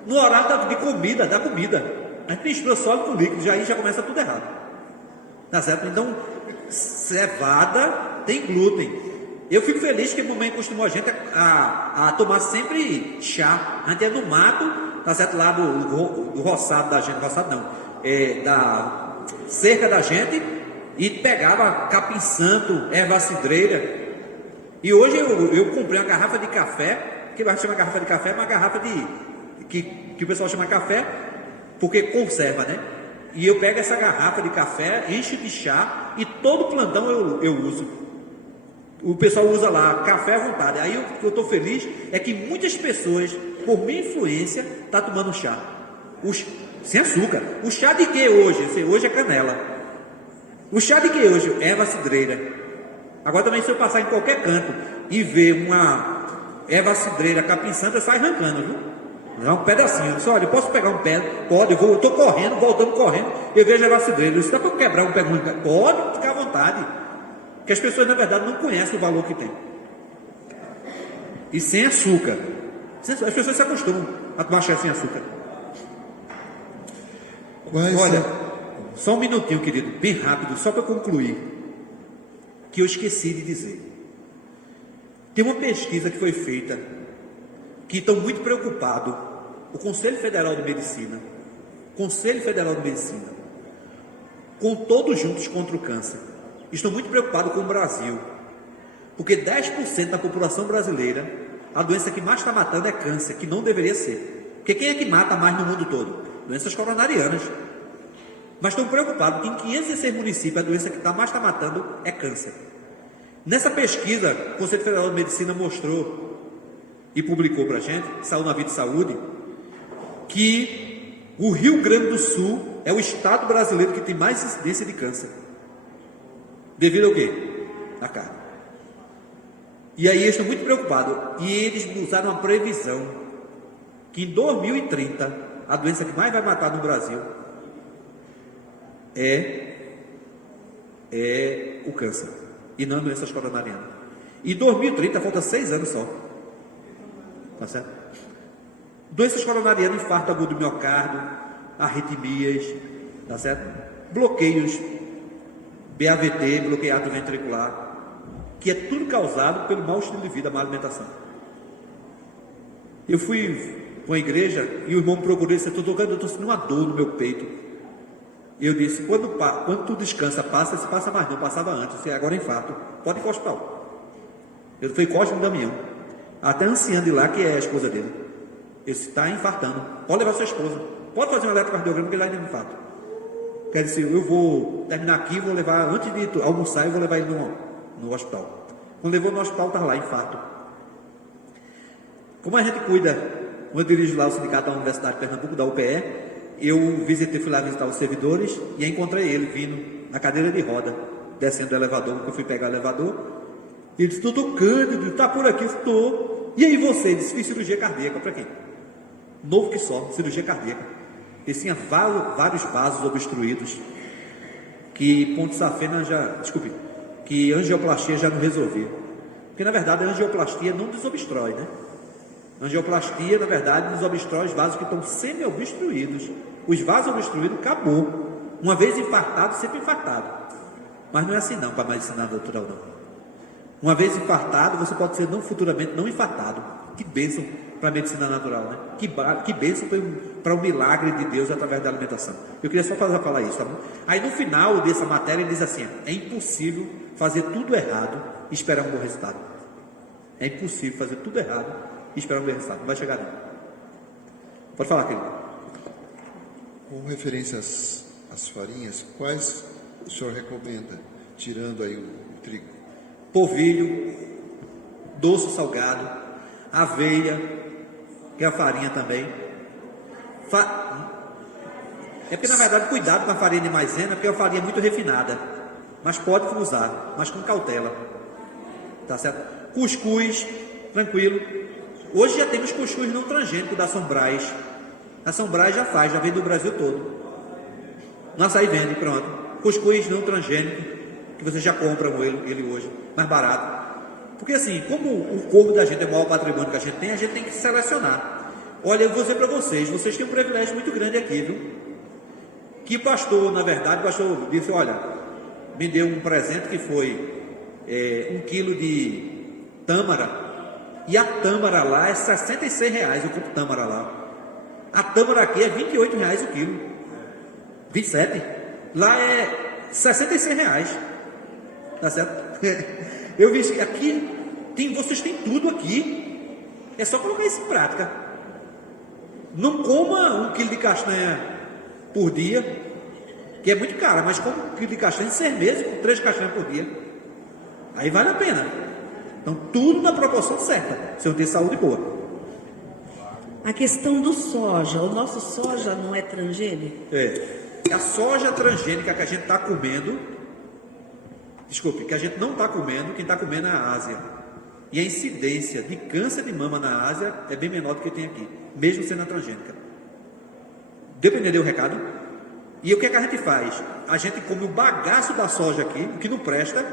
No horário de comida, da comida. A gente mistura sólido com líquido, já começa tudo errado. Tá certo? Então, cevada tem glúten. Eu fico feliz que a mamãe acostumou a gente a tomar sempre chá. A gente é no mato, tá certo? Lá do roçado da gente, roçado não, da cerca da gente, e pegava capim santo, erva cidreira. E hoje eu comprei uma garrafa de café, que vai chamar garrafa de café, uma garrafa que o pessoal chama café, porque conserva, né? E eu pego essa garrafa de café, encho de chá, e todo plantão eu uso. O pessoal usa lá, café à vontade. Aí o que eu estou feliz é que muitas pessoas, por minha influência, estão tomando chá. Sem açúcar. O chá de que hoje? Hoje é canela. O chá de que hoje? Erva cidreira. Agora também, se eu passar em qualquer canto e ver uma erva cidreira capim santa, sai arrancando, viu? Não, um pedacinho. Eu disse, olha, eu posso pegar um pé? Pode, eu estou correndo, voltando correndo, eu vejo a erva cidreira. Eu disse, dá para quebrar um pé? Pode, ficar à vontade. Que as pessoas, na verdade, não conhecem o valor que tem. E sem açúcar. As pessoas se acostumam a tomar chá sem açúcar. Olha, só um minutinho, querido, bem rápido, só para concluir, que eu esqueci de dizer. Tem uma pesquisa que foi feita, que estão muito preocupados, o Conselho Federal de Medicina, com todos juntos contra o câncer, estão muito preocupados com o Brasil, porque 10% da população brasileira, a doença que mais está matando é câncer, que não deveria ser. Porque quem é que mata mais no mundo todo? Doenças coronarianas. Mas estão preocupados que em 506 municípios a doença que mais está matando é câncer. Nessa pesquisa, o Conselho Federal de Medicina mostrou e publicou para a gente, saiu na Vida e Saúde, que o Rio Grande do Sul é o estado brasileiro que tem mais incidência de câncer. Devido ao quê? A carne. E aí eles estão muito preocupados. E eles usaram uma previsão que em 2030 a doença que mais vai matar no Brasil é o câncer. E não doenças coronarianas. E 2030 falta 6 anos só. Tá certo? Doenças coronarianas, infarto agudo do miocárdio, arritmias, tá certo? Bloqueios, BAVT, bloqueio ventricular, que é tudo causado pelo mau estilo de vida, má alimentação. Eu fui para uma igreja e o irmão me procurou e disse, eu estou sentindo uma dor no meu peito. Eu disse, quando tu descansa, passa mais não, passava antes, agora é infarto, pode ir para o hospital. Eu fui Costa no Damião, até a anciã de lá, que é a esposa dele. Eu disse, está infartando, pode levar sua esposa, pode fazer um eletrocardiograma, porque lá ainda é infarto. Quer dizer, eu vou terminar aqui, vou levar, antes de almoçar, eu vou levar ele no hospital. Quando levou no hospital, estava lá, infarto. Como a gente cuida, quando eu dirijo lá o sindicato da Universidade de Pernambuco, da UPE, eu fui lá visitar os servidores e encontrei ele vindo na cadeira de roda, descendo do elevador, porque eu fui pegar o elevador. E ele disse, doutor Cândido, está por aqui? Eu estou. E aí você? Ele disse, fiz cirurgia cardíaca. Para quem? Novo que só, cirurgia cardíaca. Ele tinha vários vasos obstruídos, que que angioplastia já não resolvia. Porque na verdade a angioplastia não desobstrói, né? Angioplastia, na verdade, nos obstrói os vasos que estão semi-obstruídos. Os vasos obstruídos, acabou. Uma vez infartado, sempre infartado. Mas não é assim não, para a medicina natural não. Uma vez infartado, você pode ser futuramente não infartado. Que bênção para a medicina natural, né? Que bênção para o milagre de Deus através da alimentação. Eu queria só falar isso, tá bom? Aí no final dessa matéria ele diz assim: é impossível fazer tudo errado e esperar um bom resultado. É impossível fazer tudo errado e esperar um bom resultado. Não vai chegar não. Pode falar, querido. Com referência às farinhas, quais o senhor recomenda, tirando aí o trigo? Polvilho, doce salgado, aveia, que é a farinha também. É porque, na verdade, cuidado com a farinha de maisena, porque é uma farinha muito refinada. Mas pode usar, mas com cautela. Tá certo? Cuscuz, tranquilo. Hoje já temos cuscuz não transgênico da São Brás. A São Brás já faz, já vem do Brasil todo. No açaí vende, pronto. Cuscuz não transgênico, que vocês já compram ele hoje, mais barato. Porque assim, como o corpo da gente é o maior patrimônio que a gente tem que selecionar. Olha, eu vou dizer para vocês têm um privilégio muito grande aqui, viu? Que pastor, na verdade, o pastor disse: olha, me deu um presente que foi 1 quilo de tâmara, e a tâmara lá é R$66, eu compro tâmara lá. A tâmara aqui é R$28 o quilo, 27, lá é R$66, tá certo? Eu vi que aqui vocês têm tudo aqui, é só colocar isso em prática. Não coma 1 quilo de castanha por dia, que é muito caro, mas coma 1 quilo de castanha em 6 meses, com 3 castanhas por dia, aí vale a pena. Então tudo na proporção certa, se eu ter saúde boa. A questão do soja, o nosso soja não é transgênico? A soja transgênica que a gente está comendo, que a gente não está comendo, quem está comendo é a Ásia. E a incidência de câncer de mama na Ásia é bem menor do que tem aqui, mesmo sendo a transgênica. Deu para entender o recado? E o que é que a gente faz? A gente come o bagaço da soja aqui, o que não presta,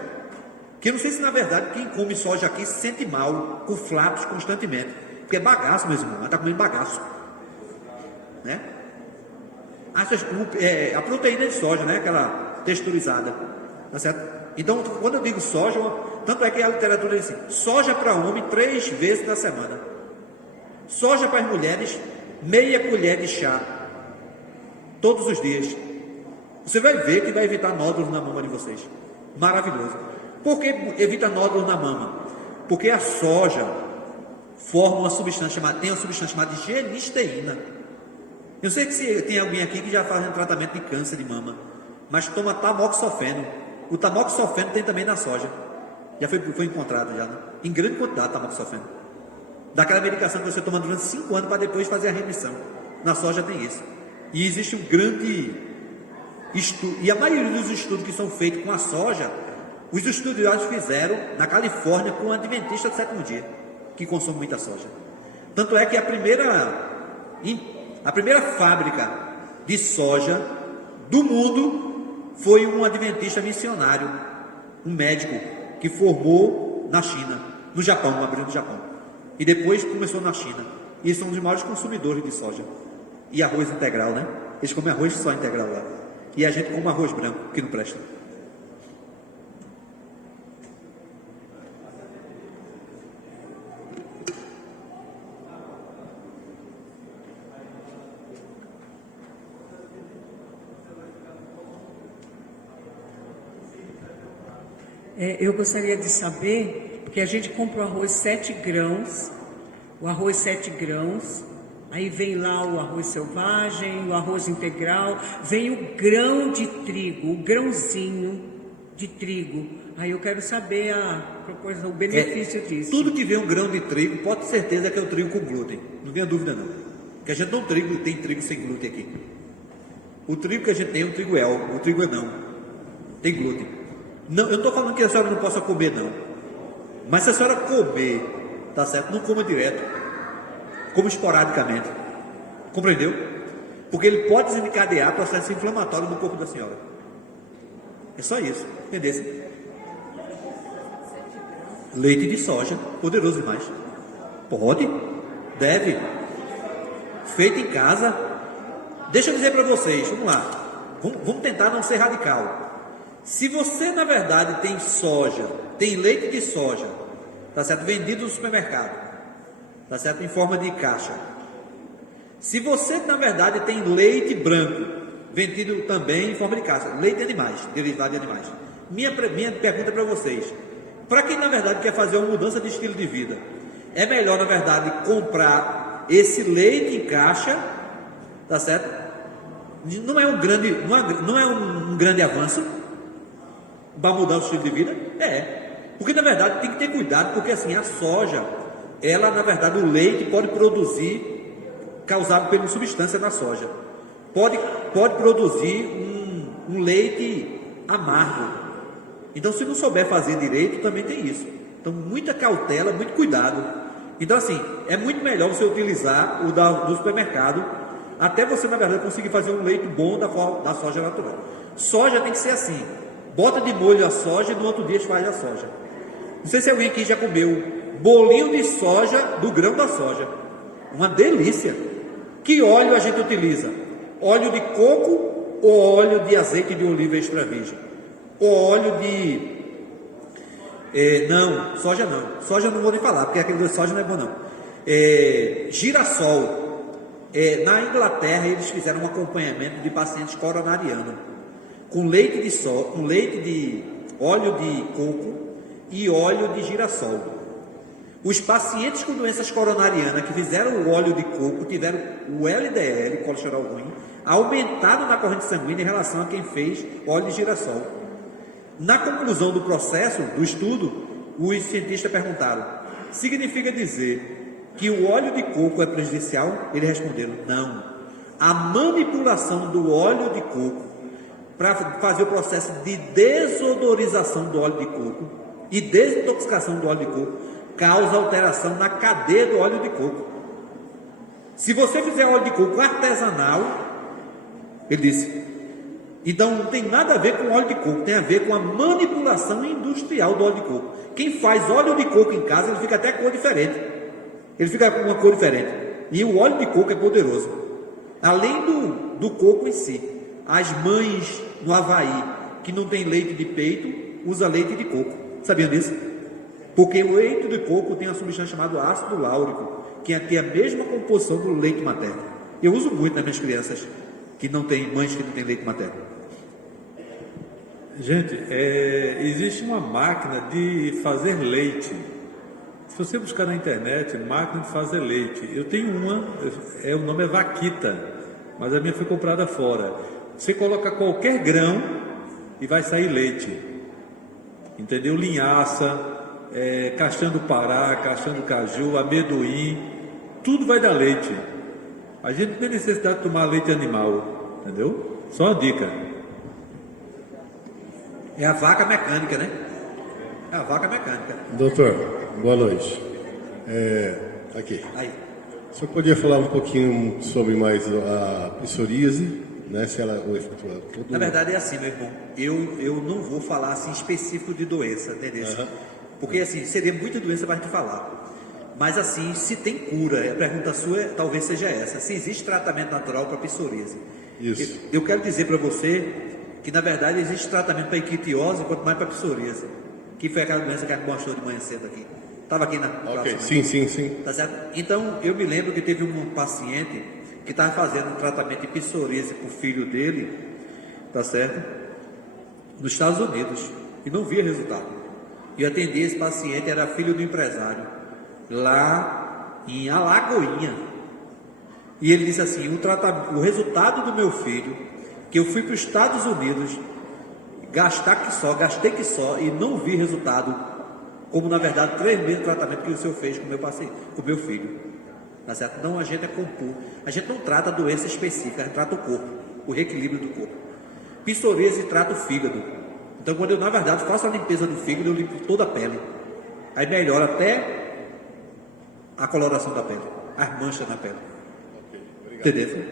que eu não sei se na verdade quem come soja aqui se sente mal, com flatos constantemente. Porque é bagaço, meu irmão, está comendo bagaço, né? A proteína de soja, né? Aquela texturizada, tá certo? Então, quando eu digo soja, tanto é que a literatura diz assim: soja para homem 3 vezes na semana, soja para as mulheres meia colher de chá todos os dias. Você vai ver que vai evitar nódulos na mama de vocês. Maravilhoso. Por que evita nódulos na mama? Porque a soja forma uma substância chamada genisteína. Eu sei que se tem alguém aqui que já faz um tratamento de câncer de mama, mas toma tamoxifeno. O tamoxifeno tem também na soja. Já foi encontrado já, né? Em grande quantidade tamoxifeno. Daquela medicação que você toma durante 5 anos para depois fazer a remissão. Na soja tem isso. E existe um grande estudo, e a maioria dos estudos que são feitos com a soja, os estudiosos fizeram na Califórnia com um adventista do 7º dia, que consome muita soja. Tanto é que a primeira fábrica de soja do mundo foi um adventista missionário, um médico que formou na China, no Japão, abriu no Japão, e depois começou na China. E eles são os maiores consumidores de soja e arroz integral, né? Eles comem arroz só integral lá, e a gente come arroz branco, que não presta. Eu gostaria de saber, porque a gente compra o arroz 7 grãos, aí vem lá o arroz selvagem, o arroz integral, vem o grão de trigo, o grãozinho de trigo. Aí eu quero saber a proporção, o benefício disso. Tudo que vem um grão de trigo, pode ter certeza que é o trigo com glúten, não tenha dúvida não. Porque a gente não tem trigo sem glúten aqui. O trigo que a gente tem é um trigo o trigo não, tem glúten. Não, eu não estou falando que a senhora não possa comer, não. Mas se a senhora comer, tá certo? Não coma direto. Coma esporadicamente. Compreendeu? Porque ele pode desencadear processo inflamatório no corpo da senhora. É só isso. Entendeu? Leite de soja, poderoso demais. Pode. Deve. Feito em casa. Deixa eu dizer para vocês, vamos lá. Vamos tentar não ser radical. Se você, na verdade, tem soja, tem leite de soja, tá certo? Vendido no supermercado, tá certo? Em forma de caixa. Se você, na verdade, tem leite branco, vendido também em forma de caixa, leite de animais, derivado de animais. Minha pergunta para vocês: para quem, na verdade, quer fazer uma mudança de estilo de vida, é melhor, na verdade, comprar esse leite em caixa, tá certo? Não é um grande avanço para mudar o estilo de vida? Porque na verdade tem que ter cuidado, porque assim, a soja, ela, na verdade, o leite pode produzir, causado pela substância na soja, pode produzir um leite amargo. Então, se não souber fazer direito, também tem isso. Então, muita cautela, muito cuidado. Então, assim, é muito melhor você utilizar o do supermercado, até você, na verdade, conseguir fazer um leite bom da soja natural. Soja tem que ser assim: bota de molho a soja e no outro dia faz a soja. Não sei se alguém aqui já comeu bolinho de soja do grão da soja. Uma delícia. Que óleo a gente utiliza? Óleo de coco ou óleo de azeite de oliva extra virgem? Ou óleo de... não, soja não. Soja não vou nem falar, porque aquele de soja não é bom não. Girassol. Na Inglaterra eles fizeram um acompanhamento de pacientes coronarianos com leite de óleo de coco e óleo de girassol. Os pacientes com doenças coronarianas que fizeram o óleo de coco tiveram o LDL, colesterol ruim, aumentado na corrente sanguínea em relação a quem fez óleo de girassol. Na conclusão do processo, do estudo, os cientistas perguntaram: significa dizer que o óleo de coco é prejudicial? Eles responderam: não. A manipulação do óleo de coco para fazer o processo de desodorização do óleo de coco e desintoxicação do óleo de coco causa alteração na cadeia do óleo de coco. Se você fizer óleo de coco artesanal, ele disse, então não tem nada a ver com óleo de coco, tem a ver com a manipulação industrial do óleo de coco. Quem faz óleo de coco em casa, ele fica até cor diferente. Ele fica com uma cor diferente. E o óleo de coco é poderoso. Além do coco em si, as mães no Havaí que não tem leite de peito, usa leite de coco. Sabiam disso? Porque o leite de coco tem uma substância chamada ácido láurico, que tem a mesma composição do leite materno. Eu uso muito nas minhas crianças que não têm mães que não têm leite materno. Gente, existe uma máquina de fazer leite. Se você buscar na internet, máquina de fazer leite, eu tenho uma, o nome é Vaquita, mas a minha foi comprada fora. Você coloca qualquer grão e vai sair leite, entendeu? Linhaça, castanha do Pará, castanha do caju, amendoim, tudo vai dar leite. A gente não tem necessidade de tomar leite animal, entendeu? Só uma dica. É a vaca mecânica, né? É a vaca mecânica. Doutor, boa noite. Aqui. Aí. O senhor podia falar um pouquinho sobre mais a psoríase, né? Se ela Na verdade é assim, meu irmão. Eu não vou falar assim específico de doença, entendeu? Porque assim, seria muita doença para a gente falar. Mas assim, se tem cura, a pergunta sua talvez seja essa: se existe tratamento natural para psoríase. Isso. Eu quero dizer para você que na verdade existe tratamento para equitiose, quanto mais para psoríase, que foi aquela doença que a gente mostrou de manhã cedo aqui. Estava aqui na Ok, classe, sim. Tá certo? Então, eu me lembro que teve um paciente que estava fazendo um tratamento de psoríase para o filho dele, tá certo? Nos Estados Unidos, e não via resultado. E eu atendi esse paciente, era filho do empresário, lá em Alagoinha. E ele disse assim: o resultado do meu filho, que eu fui para os Estados Unidos, gastei que só, e não vi resultado, como na verdade 3 meses de tratamento que o senhor fez com o meu paciente, com o meu filho. Tá certo? Não, a gente é compor. A gente não trata a doença específica, a gente trata o corpo, o reequilíbrio do corpo. Psoríase trata o fígado. Então, quando eu, na verdade, faço a limpeza do fígado, eu limpo toda a pele. Aí melhora até a coloração da pele, as manchas na pele. Entendeu?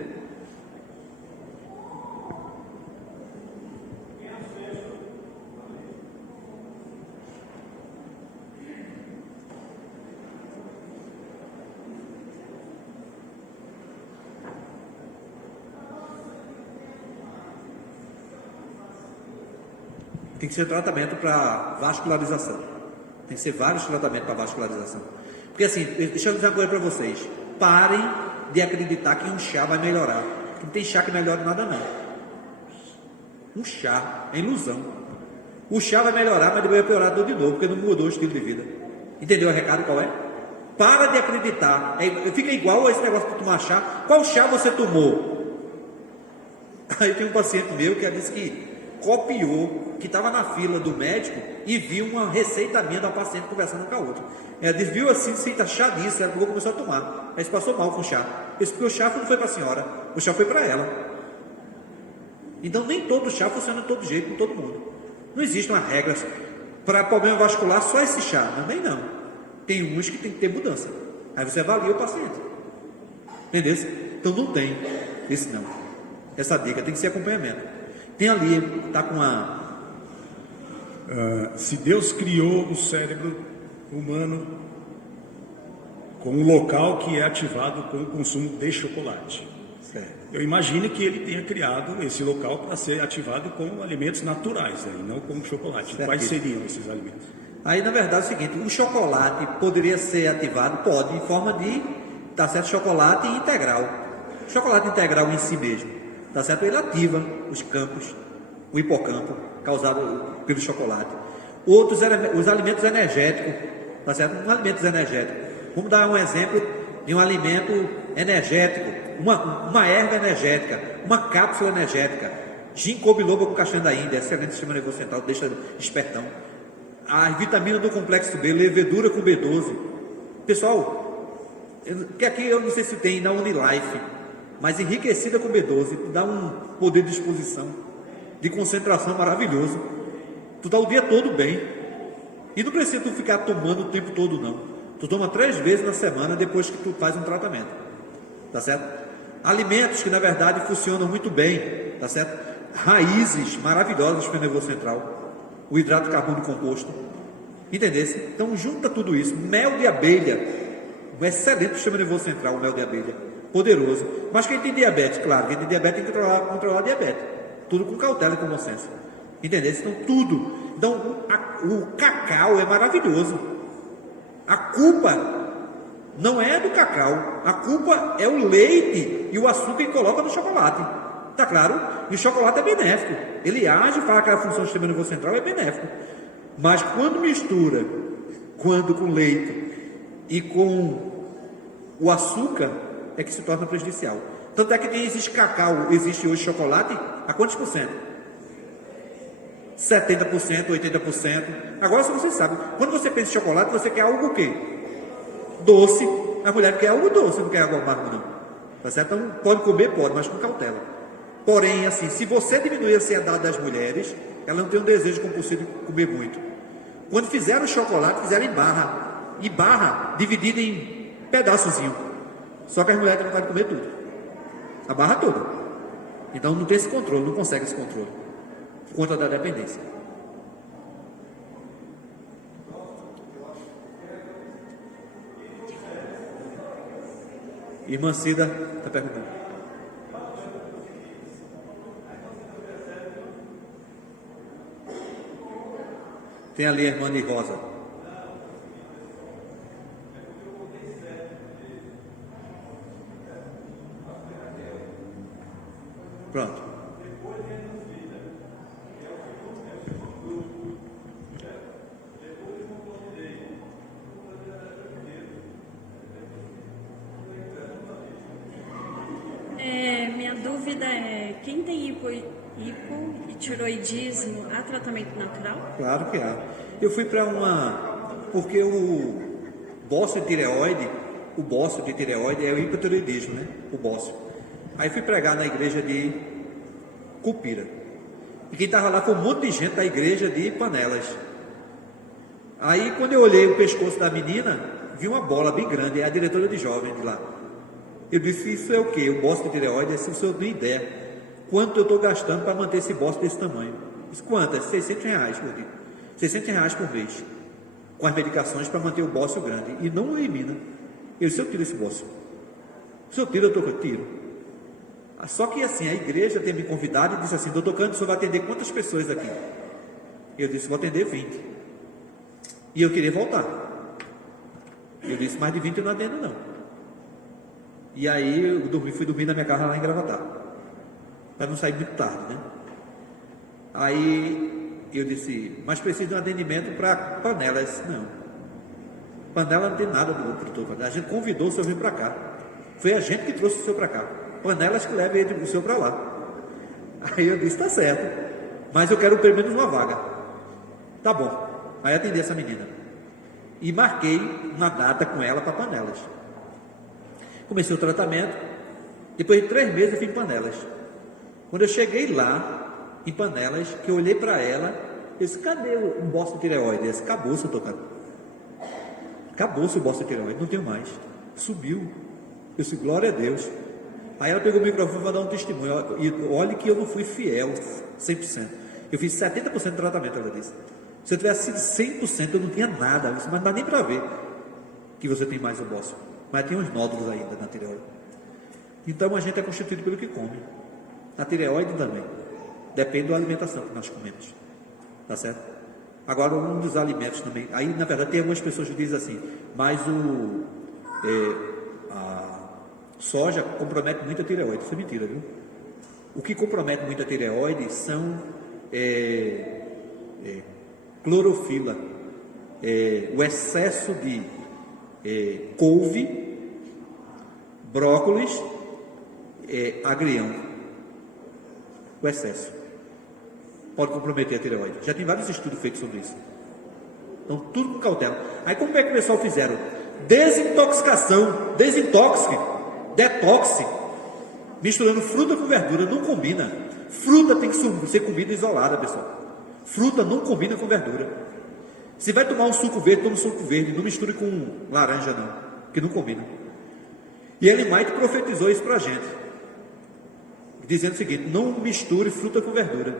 Tem que ser tratamento para vascularização. Tem que ser vários tratamentos para vascularização. Porque assim, deixa eu dizer uma coisa para vocês. Parem de acreditar que um chá vai melhorar. Não tem chá que melhore nada não. Um chá é ilusão. O chá vai melhorar, mas depois vai piorar tudo de novo, porque não mudou o estilo de vida. Entendeu o recado qual é? Para de acreditar. Fica igual a esse negócio de tomar chá. Qual chá você tomou? Aí tem um paciente meu que disse que copiou, que estava na fila do médico e viu uma receita minha da paciente conversando com a outra. Ela disse, viu assim, receita chá disso, ela começou a tomar. Aí se passou mal com o chá. Porque o chá não foi para a senhora, o chá foi para ela. Então nem todo chá funciona de todo jeito, com todo mundo. Não existe uma regra para problema vascular, só esse chá. Também não. Tem uns que tem que ter mudança. Aí você avalia o paciente. Entendeu? Então não tem esse não. Essa dica tem que ser acompanhamento. Tem ali, está com a... se Deus criou o cérebro humano como um local que é ativado com o consumo de chocolate. Certo. Eu imagino que ele tenha criado esse local para ser ativado com alimentos naturais, aí, não com chocolate. Certo. Quais seriam esses alimentos? Aí, na verdade, é o seguinte, o chocolate poderia ser ativado, pode, em forma de, tá certo, chocolate integral. Chocolate integral em si mesmo, tá certo? Ele ativa os campos, o hipocampo, causado pelo chocolate. Outros, os alimentos energéticos, tá certo? Um alimento energético. Vamos dar um exemplo de um alimento energético, uma erva energética, uma cápsula energética, ginkgo biloba com castanha da Índia, excelente sistema nervoso central, deixa espertão. A vitamina do complexo B, levedura com B12. Pessoal, que aqui eu não sei se tem na Unilife, mas enriquecida com B12, dá um poder de disposição, de concentração maravilhoso. Tu dá o dia todo bem. E não precisa tu ficar tomando o tempo todo não. Tu toma 3 vezes na semana depois que tu faz um tratamento. Tá certo? Alimentos que na verdade funcionam muito bem, tá certo? Raízes maravilhosas para o nervoso central. O hidrato de carbono composto. Entendesse? Então junta tudo isso. Mel de abelha. Um excelente sistema nervoso central, o mel de abelha. Poderoso. Mas quem tem diabetes, claro, quem tem diabetes tem que controlar a diabetes. Tudo com cautela e com bom senso. Entendesse? Então tudo. Então o cacau é maravilhoso. A culpa não é do cacau, a culpa é o leite e o açúcar que coloca no chocolate. Tá claro? E o chocolate é benéfico. Ele age, faz aquela função do sistema nervoso central, é benéfico. Mas quando mistura, com leite e com o açúcar, é que se torna prejudicial. Tanto é que existe cacau, existe hoje chocolate, a quantos por cento? 70%, 80%. Agora, se você sabe, quando você pensa em chocolate, você quer algo o quê? Doce. A mulher quer algo doce, não quer algo amargo, não. Tá certo? Então, pode comer, pode, mas com cautela. Porém, assim, se você diminuir a ansiedade das mulheres, ela não tem um desejo compulsivo de comer muito. Quando fizeram o chocolate, fizeram em barra. E barra dividida em pedaçozinho. Só que as mulheres não podem comer tudo. A barra toda. Então, não tem esse controle, não consegue esse controle. Por conta da dependência. Irmã Cida está perguntando. Tem ali a irmã de Rosa. Pronto. Minha dúvida é, quem tem hipotiroidismo, há tratamento natural? Claro que há. Eu fui para porque o bócio de tireoide é o hipotireoidismo, né? O bócio. Aí fui pregar na igreja de Cupira. E quem estava lá foi um monte de gente da igreja de Panelas. Aí quando eu olhei o pescoço da menina, vi uma bola bem grande, é a diretora de jovem de lá. Eu disse, isso é o quê? O bócio de tireoide, assim, o senhor não tem ideia. Quanto eu estou gastando para manter esse bócio desse tamanho? Disse, quanto? É R$600 por dia. R$600 por mês. Com as medicações para manter o bócio grande. E não elimina. Eu disse, eu tiro esse bócio. Se eu tiro, eu tiro. Só que assim, a igreja tem me convidado e disse assim, doutor Cândido, o senhor vai atender quantas pessoas aqui? Eu disse, vou atender 20. E eu queria voltar. Eu disse, mais de 20 eu não atendo não. E aí eu fui dormir na minha casa lá em Gravatar, para não sair muito tarde, né? Aí eu disse, mas preciso de um atendimento para panelas. Não, panela não tem nada do produtor. A gente convidou o senhor vir para cá. Foi a gente que trouxe o senhor para cá. Panelas que levem o senhor para lá. Aí eu disse, tá certo, mas eu quero pelo menos uma vaga. Tá bom. Aí atendi essa menina e marquei uma data com ela para panelas. Comecei o tratamento. Depois de 3 meses eu fui em panelas. Quando eu cheguei lá em panelas, que eu olhei para ela, eu disse, cadê o bócio de tireoide? Eu disse, acabou, seu tocado. Acabou-se o bócio de tireoide, não tenho mais. Subiu. Eu disse, glória a Deus. Aí ela pegou o microfone para dar um testemunho. E olhe que eu não fui fiel 100%. Eu fiz 70% do tratamento, ela disse. Se eu tivesse sido 100%, eu não tinha nada. Eu disse, mas não dá nem para ver que você tem mais o bócio. Mas tem uns nódulos ainda na tireoide. Então a gente é constituído pelo que come. Na tireoide também. Depende da alimentação que nós comemos. Tá certo? Agora, um dos alimentos também. Aí, na verdade, tem algumas pessoas que dizem assim, mas a soja compromete muito a tireoide. Isso é mentira, viu? O que compromete muito a tireoide são clorofila, o excesso de couve, brócolis, agrião. O excesso pode comprometer a tireoide. Já tem vários estudos feitos sobre isso. Então, tudo com cautela. Aí, como é que o pessoal fizeram? Desintoxicação, desintoxique, detoxe, misturando fruta com verdura, não combina. Fruta tem que ser comida isolada, pessoal. Fruta não combina com verdura. Se vai tomar um suco verde, toma um suco verde, não misture com laranja não, que não combina. E Ellen White profetizou isso para a gente, dizendo o seguinte, não misture fruta com verdura.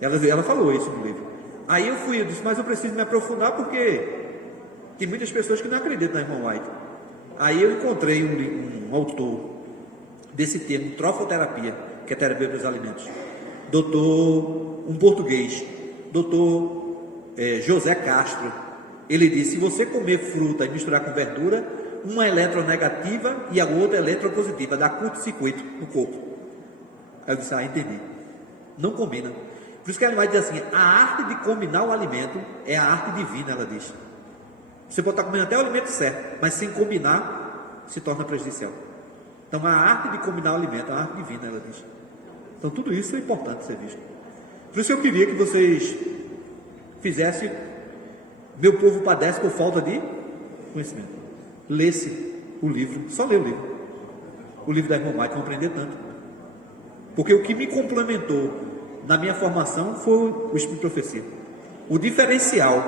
Ela falou isso no livro. Aí eu disse, mas eu preciso me aprofundar porque tem muitas pessoas que não acreditam na irmã White. Aí eu encontrei um autor desse termo, trofoterapia, que é terapia dos alimentos, um português, doutor José Castro. Ele disse, se você comer fruta e misturar com verdura, uma é eletronegativa e a outra é eletropositiva, dá curto-circuito no corpo. Aí eu disse, entendi. Não combina. Por isso que ela vai dizer assim, a arte de combinar o alimento é a arte divina, ela diz. Você pode estar comendo até o alimento certo, mas sem combinar, se torna prejudicial. Então a arte de combinar o alimento é a arte divina, ela diz. Então tudo isso é importante ser visto. Por isso eu queria que vocês fizessem, meu povo padece por falta de conhecimento. Lesse o livro, só lê o livro da irmã White, vão aprender tanto. Porque o que me complementou na minha formação foi o Espírito de Profecia. O diferencial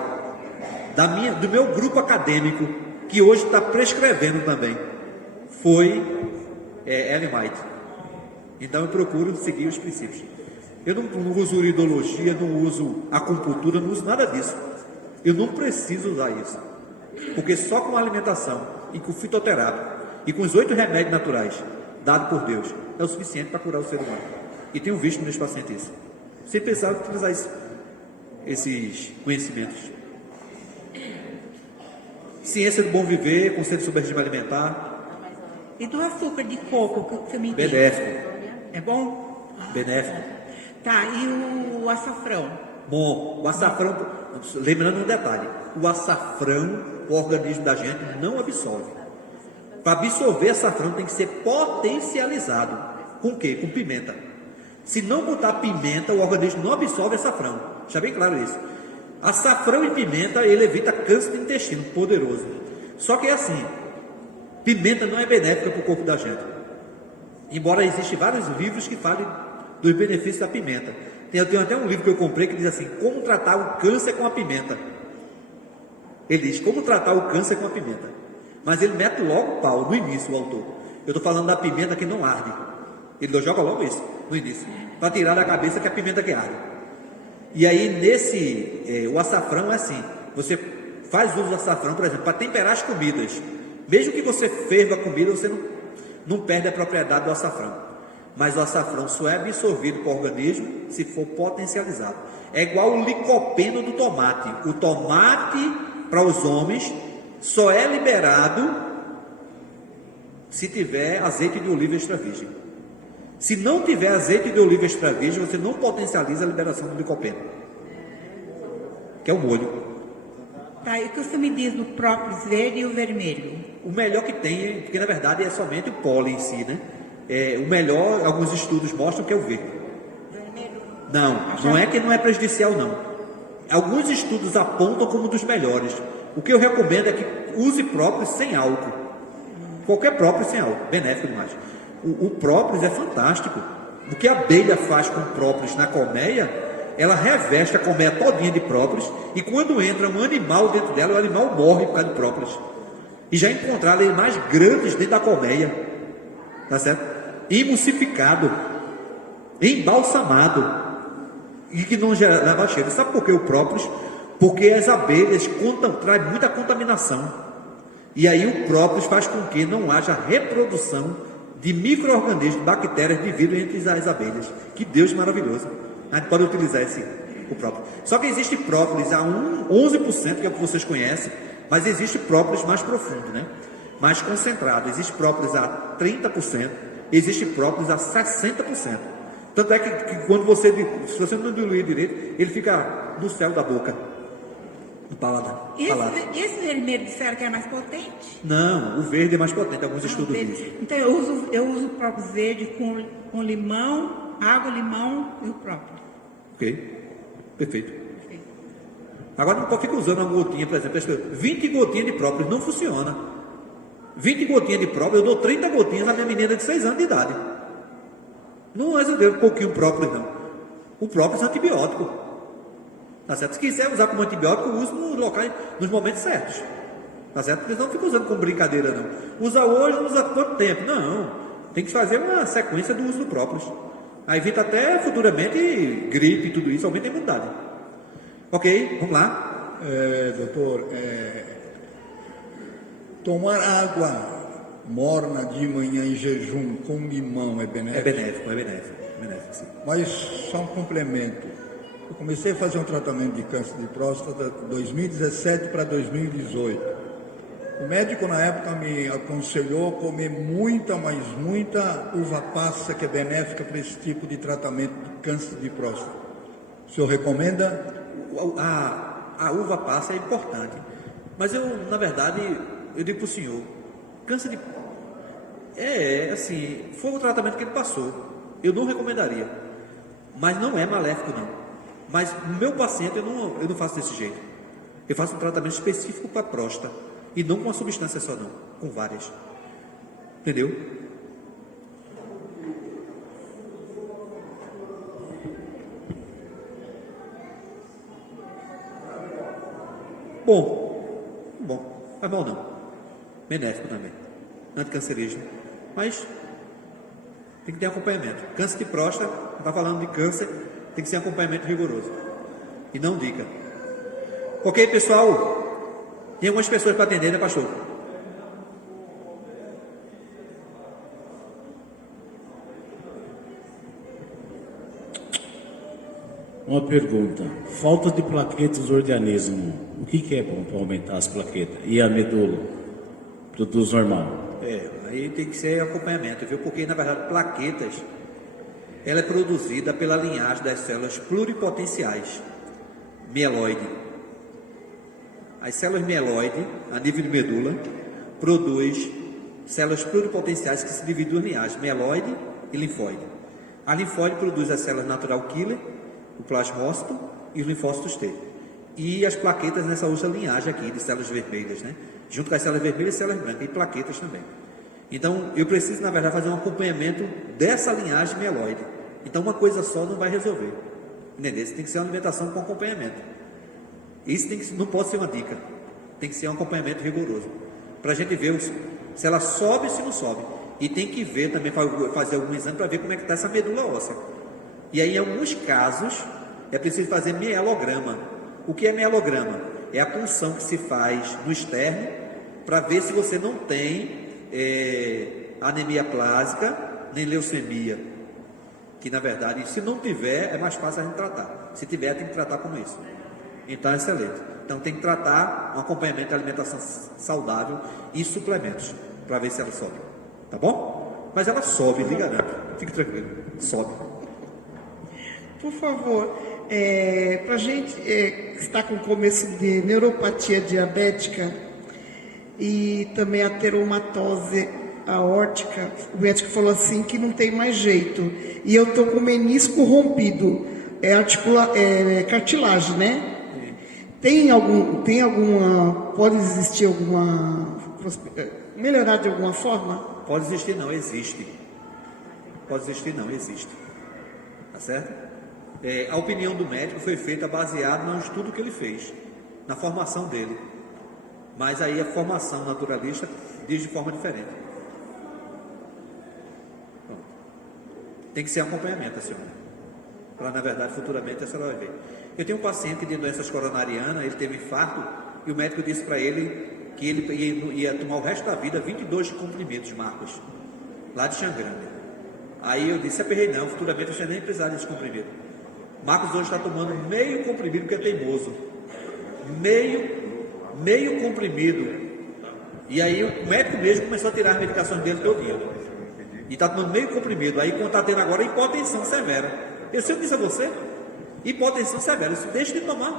do meu grupo acadêmico, que hoje está prescrevendo também, foi Ellen White. Então eu procuro seguir os princípios. Eu não uso iridologia, não uso acupuntura, não uso nada disso. Eu não preciso usar isso. Porque só com a alimentação e com o fitoterápico e com os 8 remédios naturais dados por Deus é o suficiente para curar o ser humano. E tenho visto nos pacientes isso. Sem pensar em utilizar esses conhecimentos. Ciência do bom viver, conceito sobre regime alimentar. E do açúcar de coco, que eu me entendo? Benéfico. É bom? Benéfico. Tá, e o açafrão? Bom, o açafrão, lembrando um detalhe, o açafrão, o organismo da gente não absorve. Para absorver açafrão tem que ser potencializado. Com o quê? Com pimenta. Se não botar pimenta, o organismo não absorve açafrão. Deixa bem claro isso. Açafrão e pimenta, ele evita câncer de intestino, poderoso. Só que é assim, pimenta não é benéfica para o corpo da gente. Embora existam vários livros que falem dos benefícios da pimenta. Eu tenho até um livro que eu comprei que diz assim, como tratar o câncer com a pimenta. Ele diz, como tratar o câncer com a pimenta. Mas ele mete logo o pau, no início, o autor. Eu estou falando da pimenta que não arde. Ele joga logo isso, no início, para tirar da cabeça que é a pimenta que arde. E aí, o açafrão é assim, você faz uso do açafrão, por exemplo, para temperar as comidas. Mesmo que você ferva a comida, você não perde a propriedade do açafrão. mas o açafrão só é absorvido para o organismo se for potencializado. É igual o licopeno do tomate. O tomate, para os homens, só é liberado se tiver azeite de oliva extra virgem. Se não tiver azeite de oliva extra virgem, você não potencializa a liberação do licopeno, que é o molho. Tá, e o que você me diz do própolis verde e o vermelho? O melhor que tem, porque na verdade é somente o pólen em si, né? O melhor, alguns estudos mostram que é o verde. Vermelho? Não é que não é prejudicial, não. Alguns estudos apontam como um dos melhores. O que eu recomendo é que use própolis sem álcool. Qualquer própolis sem álcool, benéfico demais. O própolis é fantástico. O que a abelha faz com o própolis na colmeia, ela reveste a colmeia todinha de própolis, e quando entra um animal dentro dela, o animal morre por causa do própolis. E já encontraram animais grandes dentro da colmeia, tá certo? Emulsificado, embalsamado, e que não gerava cheiro. Sabe por que o própolis? Porque as abelhas trazem muita contaminação, e aí o própolis faz com que não haja reprodução de micro-organismos, bactérias de vírus entre as abelhas. Que Deus maravilhoso! A gente pode utilizar o própolis. Só que existe própolis a 11%, que é o que vocês conhecem, mas existe própolis mais profundo, né? Mais concentrado. Existe própolis a 30%, existe própolis a 60%. Tanto é que quando se você não diluir direito, ele fica no céu da boca, no paladar. Esse vermelho disseram que é mais potente? Não, o verde é mais potente, alguns estudos dizem. Então eu uso o própolis verde com limão, água, limão e o própolis. Ok, perfeito. Agora não fica usando uma gotinha, por exemplo, 20 gotinhas de própolis não funciona. 20 gotinhas de própolis, eu dou 30 gotinhas na minha menina de 6 anos de idade. Não resolveu um pouquinho própolis, não. O própolis é antibiótico. Tá certo? Se quiser usar como antibiótico, use nos locais, nos momentos certos. Tá certo? Porque não fica usando como brincadeira, não. Usa hoje, usa quanto tempo? Não. Tem que fazer uma sequência do uso do própolis. Aí evita até futuramente gripe e tudo isso, aumenta a imunidade. Ok, vamos lá. Doutor, tomar água morna de manhã em jejum com limão é benéfico? É benéfico, sim. Mas só um complemento. Eu comecei a fazer um tratamento de câncer de próstata de 2017 para 2018. O médico na época me aconselhou comer muita uva passa, que é benéfica para esse tipo de tratamento de câncer de próstata. O senhor recomenda? A uva passa é importante, mas na verdade, eu digo para o senhor, câncer de... assim, foi o tratamento que ele passou, eu não recomendaria, mas não é maléfico não. Mas no meu paciente eu não faço desse jeito. Eu faço um tratamento específico para próstata, e não com uma substância só não, com várias. Entendeu? Bom, mas bom não. Benéfico também. Anticancerígeno. Mas tem que ter acompanhamento. Câncer de próstata, não está falando de câncer, tem que ser acompanhamento rigoroso. E não dica. Ok, pessoal? Tem algumas pessoas para atender, né, pastor? Uma pergunta. Falta de plaquetas do organismo. O que é bom para aumentar as plaquetas? E a medula? Produz normal? Aí tem que ser acompanhamento, viu? Porque, na verdade, plaquetas, ela é produzida pela linhagem das células pluripotenciais, mieloide. As células mieloide, a nível de medula, produz células pluripotenciais que se dividem em linhagens, mieloide e linfóide. A linfóide produz as células natural killer, o plasmócito e os linfócitos T. E as plaquetas nessa outra linhagem aqui de células vermelhas, né? Junto com as células vermelhas e células brancas, e plaquetas também. Então, eu preciso, na verdade, fazer um acompanhamento dessa linhagem mieloide. Então, uma coisa só não vai resolver. Entendeu? Isso tem que ser uma alimentação com acompanhamento. Isso não pode ser uma dica. Tem que ser um acompanhamento rigoroso. Para a gente ver se ela sobe ou se não sobe. E tem que ver também, fazer algum exame para ver como é que está essa medula óssea. E aí, em alguns casos, é preciso fazer mielograma. O que é mielograma? É a punção que se faz no externo para ver se você não tem anemia plásica nem leucemia. que na verdade, se não tiver, é mais fácil a gente tratar. Se tiver, tem que tratar como isso. Então é excelente. Então tem que tratar um acompanhamento de alimentação saudável e suplementos, para ver se ela sobe. Tá bom? Mas ela sobe, lhe garanto. Fique tranquilo, sobe. Por favor, para a gente que está com começo de neuropatia diabética e também ateromatose aórtica, o médico falou assim que não tem mais jeito. E eu estou com o menisco rompido, cartilagem, né? Pode existir melhorar de alguma forma? Pode existir, não, existe. Pode existir, não, existe. Tá certo? A opinião do médico foi feita baseada no estudo que ele fez, na formação dele. Mas aí a formação naturalista diz de forma diferente. Bom, tem que ser acompanhamento, senhora. Para, na verdade, futuramente a senhora vai ver. Eu tenho um paciente de doenças coronarianas, ele teve infarto, e o médico disse para ele que ele ia tomar o resto da vida 22 comprimidos, Marcos, lá de Xangrande. Aí eu disse, aperrei não, futuramente você nem precisar desse comprimido. Marcos hoje está tomando meio comprimido porque é teimoso. Meio comprimido. E aí o médico mesmo começou a tirar as medicações dele todinho. E está tomando meio comprimido. Aí quando está tendo agora hipotensão severa. Eu sempre disse a você, hipotensão severa, isso deixa de tomar.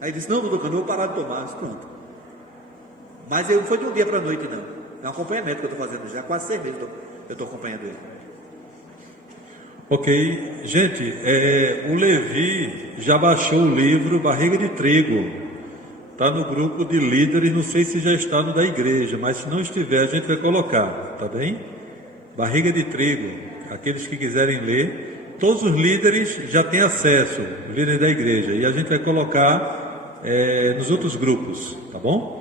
Aí ele disse, não, doutor, eu não vou parar de tomar. Eu disse, pronto. Mas não foi de um dia para a noite, não. É um acompanhamento que eu estou fazendo já, quase 6 meses eu estou acompanhando ele. Ok, gente, o Levi já baixou o livro Barriga de Trigo, está no grupo de líderes, não sei se já está no da igreja, mas se não estiver a gente vai colocar, tá bem? Barriga de Trigo, aqueles que quiserem ler, todos os líderes já têm acesso, líderes da igreja, e a gente vai colocar nos outros grupos, tá bom?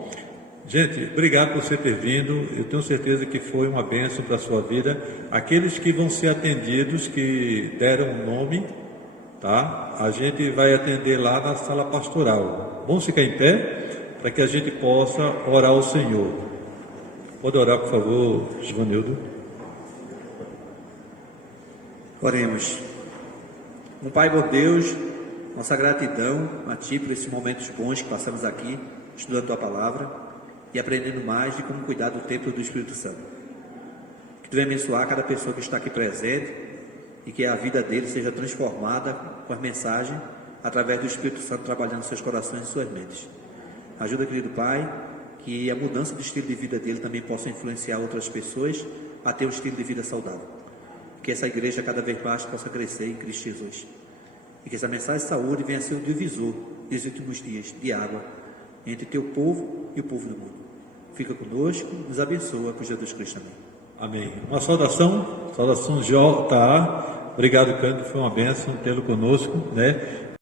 Gente, obrigado por você ter vindo, eu tenho certeza que foi uma bênção para a sua vida. Aqueles que vão ser atendidos, que deram um nome, tá? A gente vai atender lá na sala pastoral. Vamos ficar em pé, para que a gente possa orar ao Senhor. Pode orar, por favor, Givanildo. Oremos. Pai, bom Deus, nossa gratidão a Ti por esses momentos bons que passamos aqui, estudando Tua Palavra e aprendendo mais de como cuidar do templo do Espírito Santo. Que Tu venha abençoar cada pessoa que está aqui presente e que a vida dele seja transformada com as mensagens através do Espírito Santo trabalhando em seus corações e suas mentes. Ajuda, querido Pai, que a mudança do estilo de vida dele também possa influenciar outras pessoas a ter um estilo de vida saudável. Que essa igreja cada vez mais possa crescer em Cristo Jesus. E que essa mensagem de saúde venha a ser o divisor dos últimos dias de água entre Teu povo e o povo do mundo. Fica conosco, nos abençoa por Jesus Cristo. Amém. Amém. Uma saudação J.A. Obrigado, Cândido, foi uma bênção tê-lo conosco, né?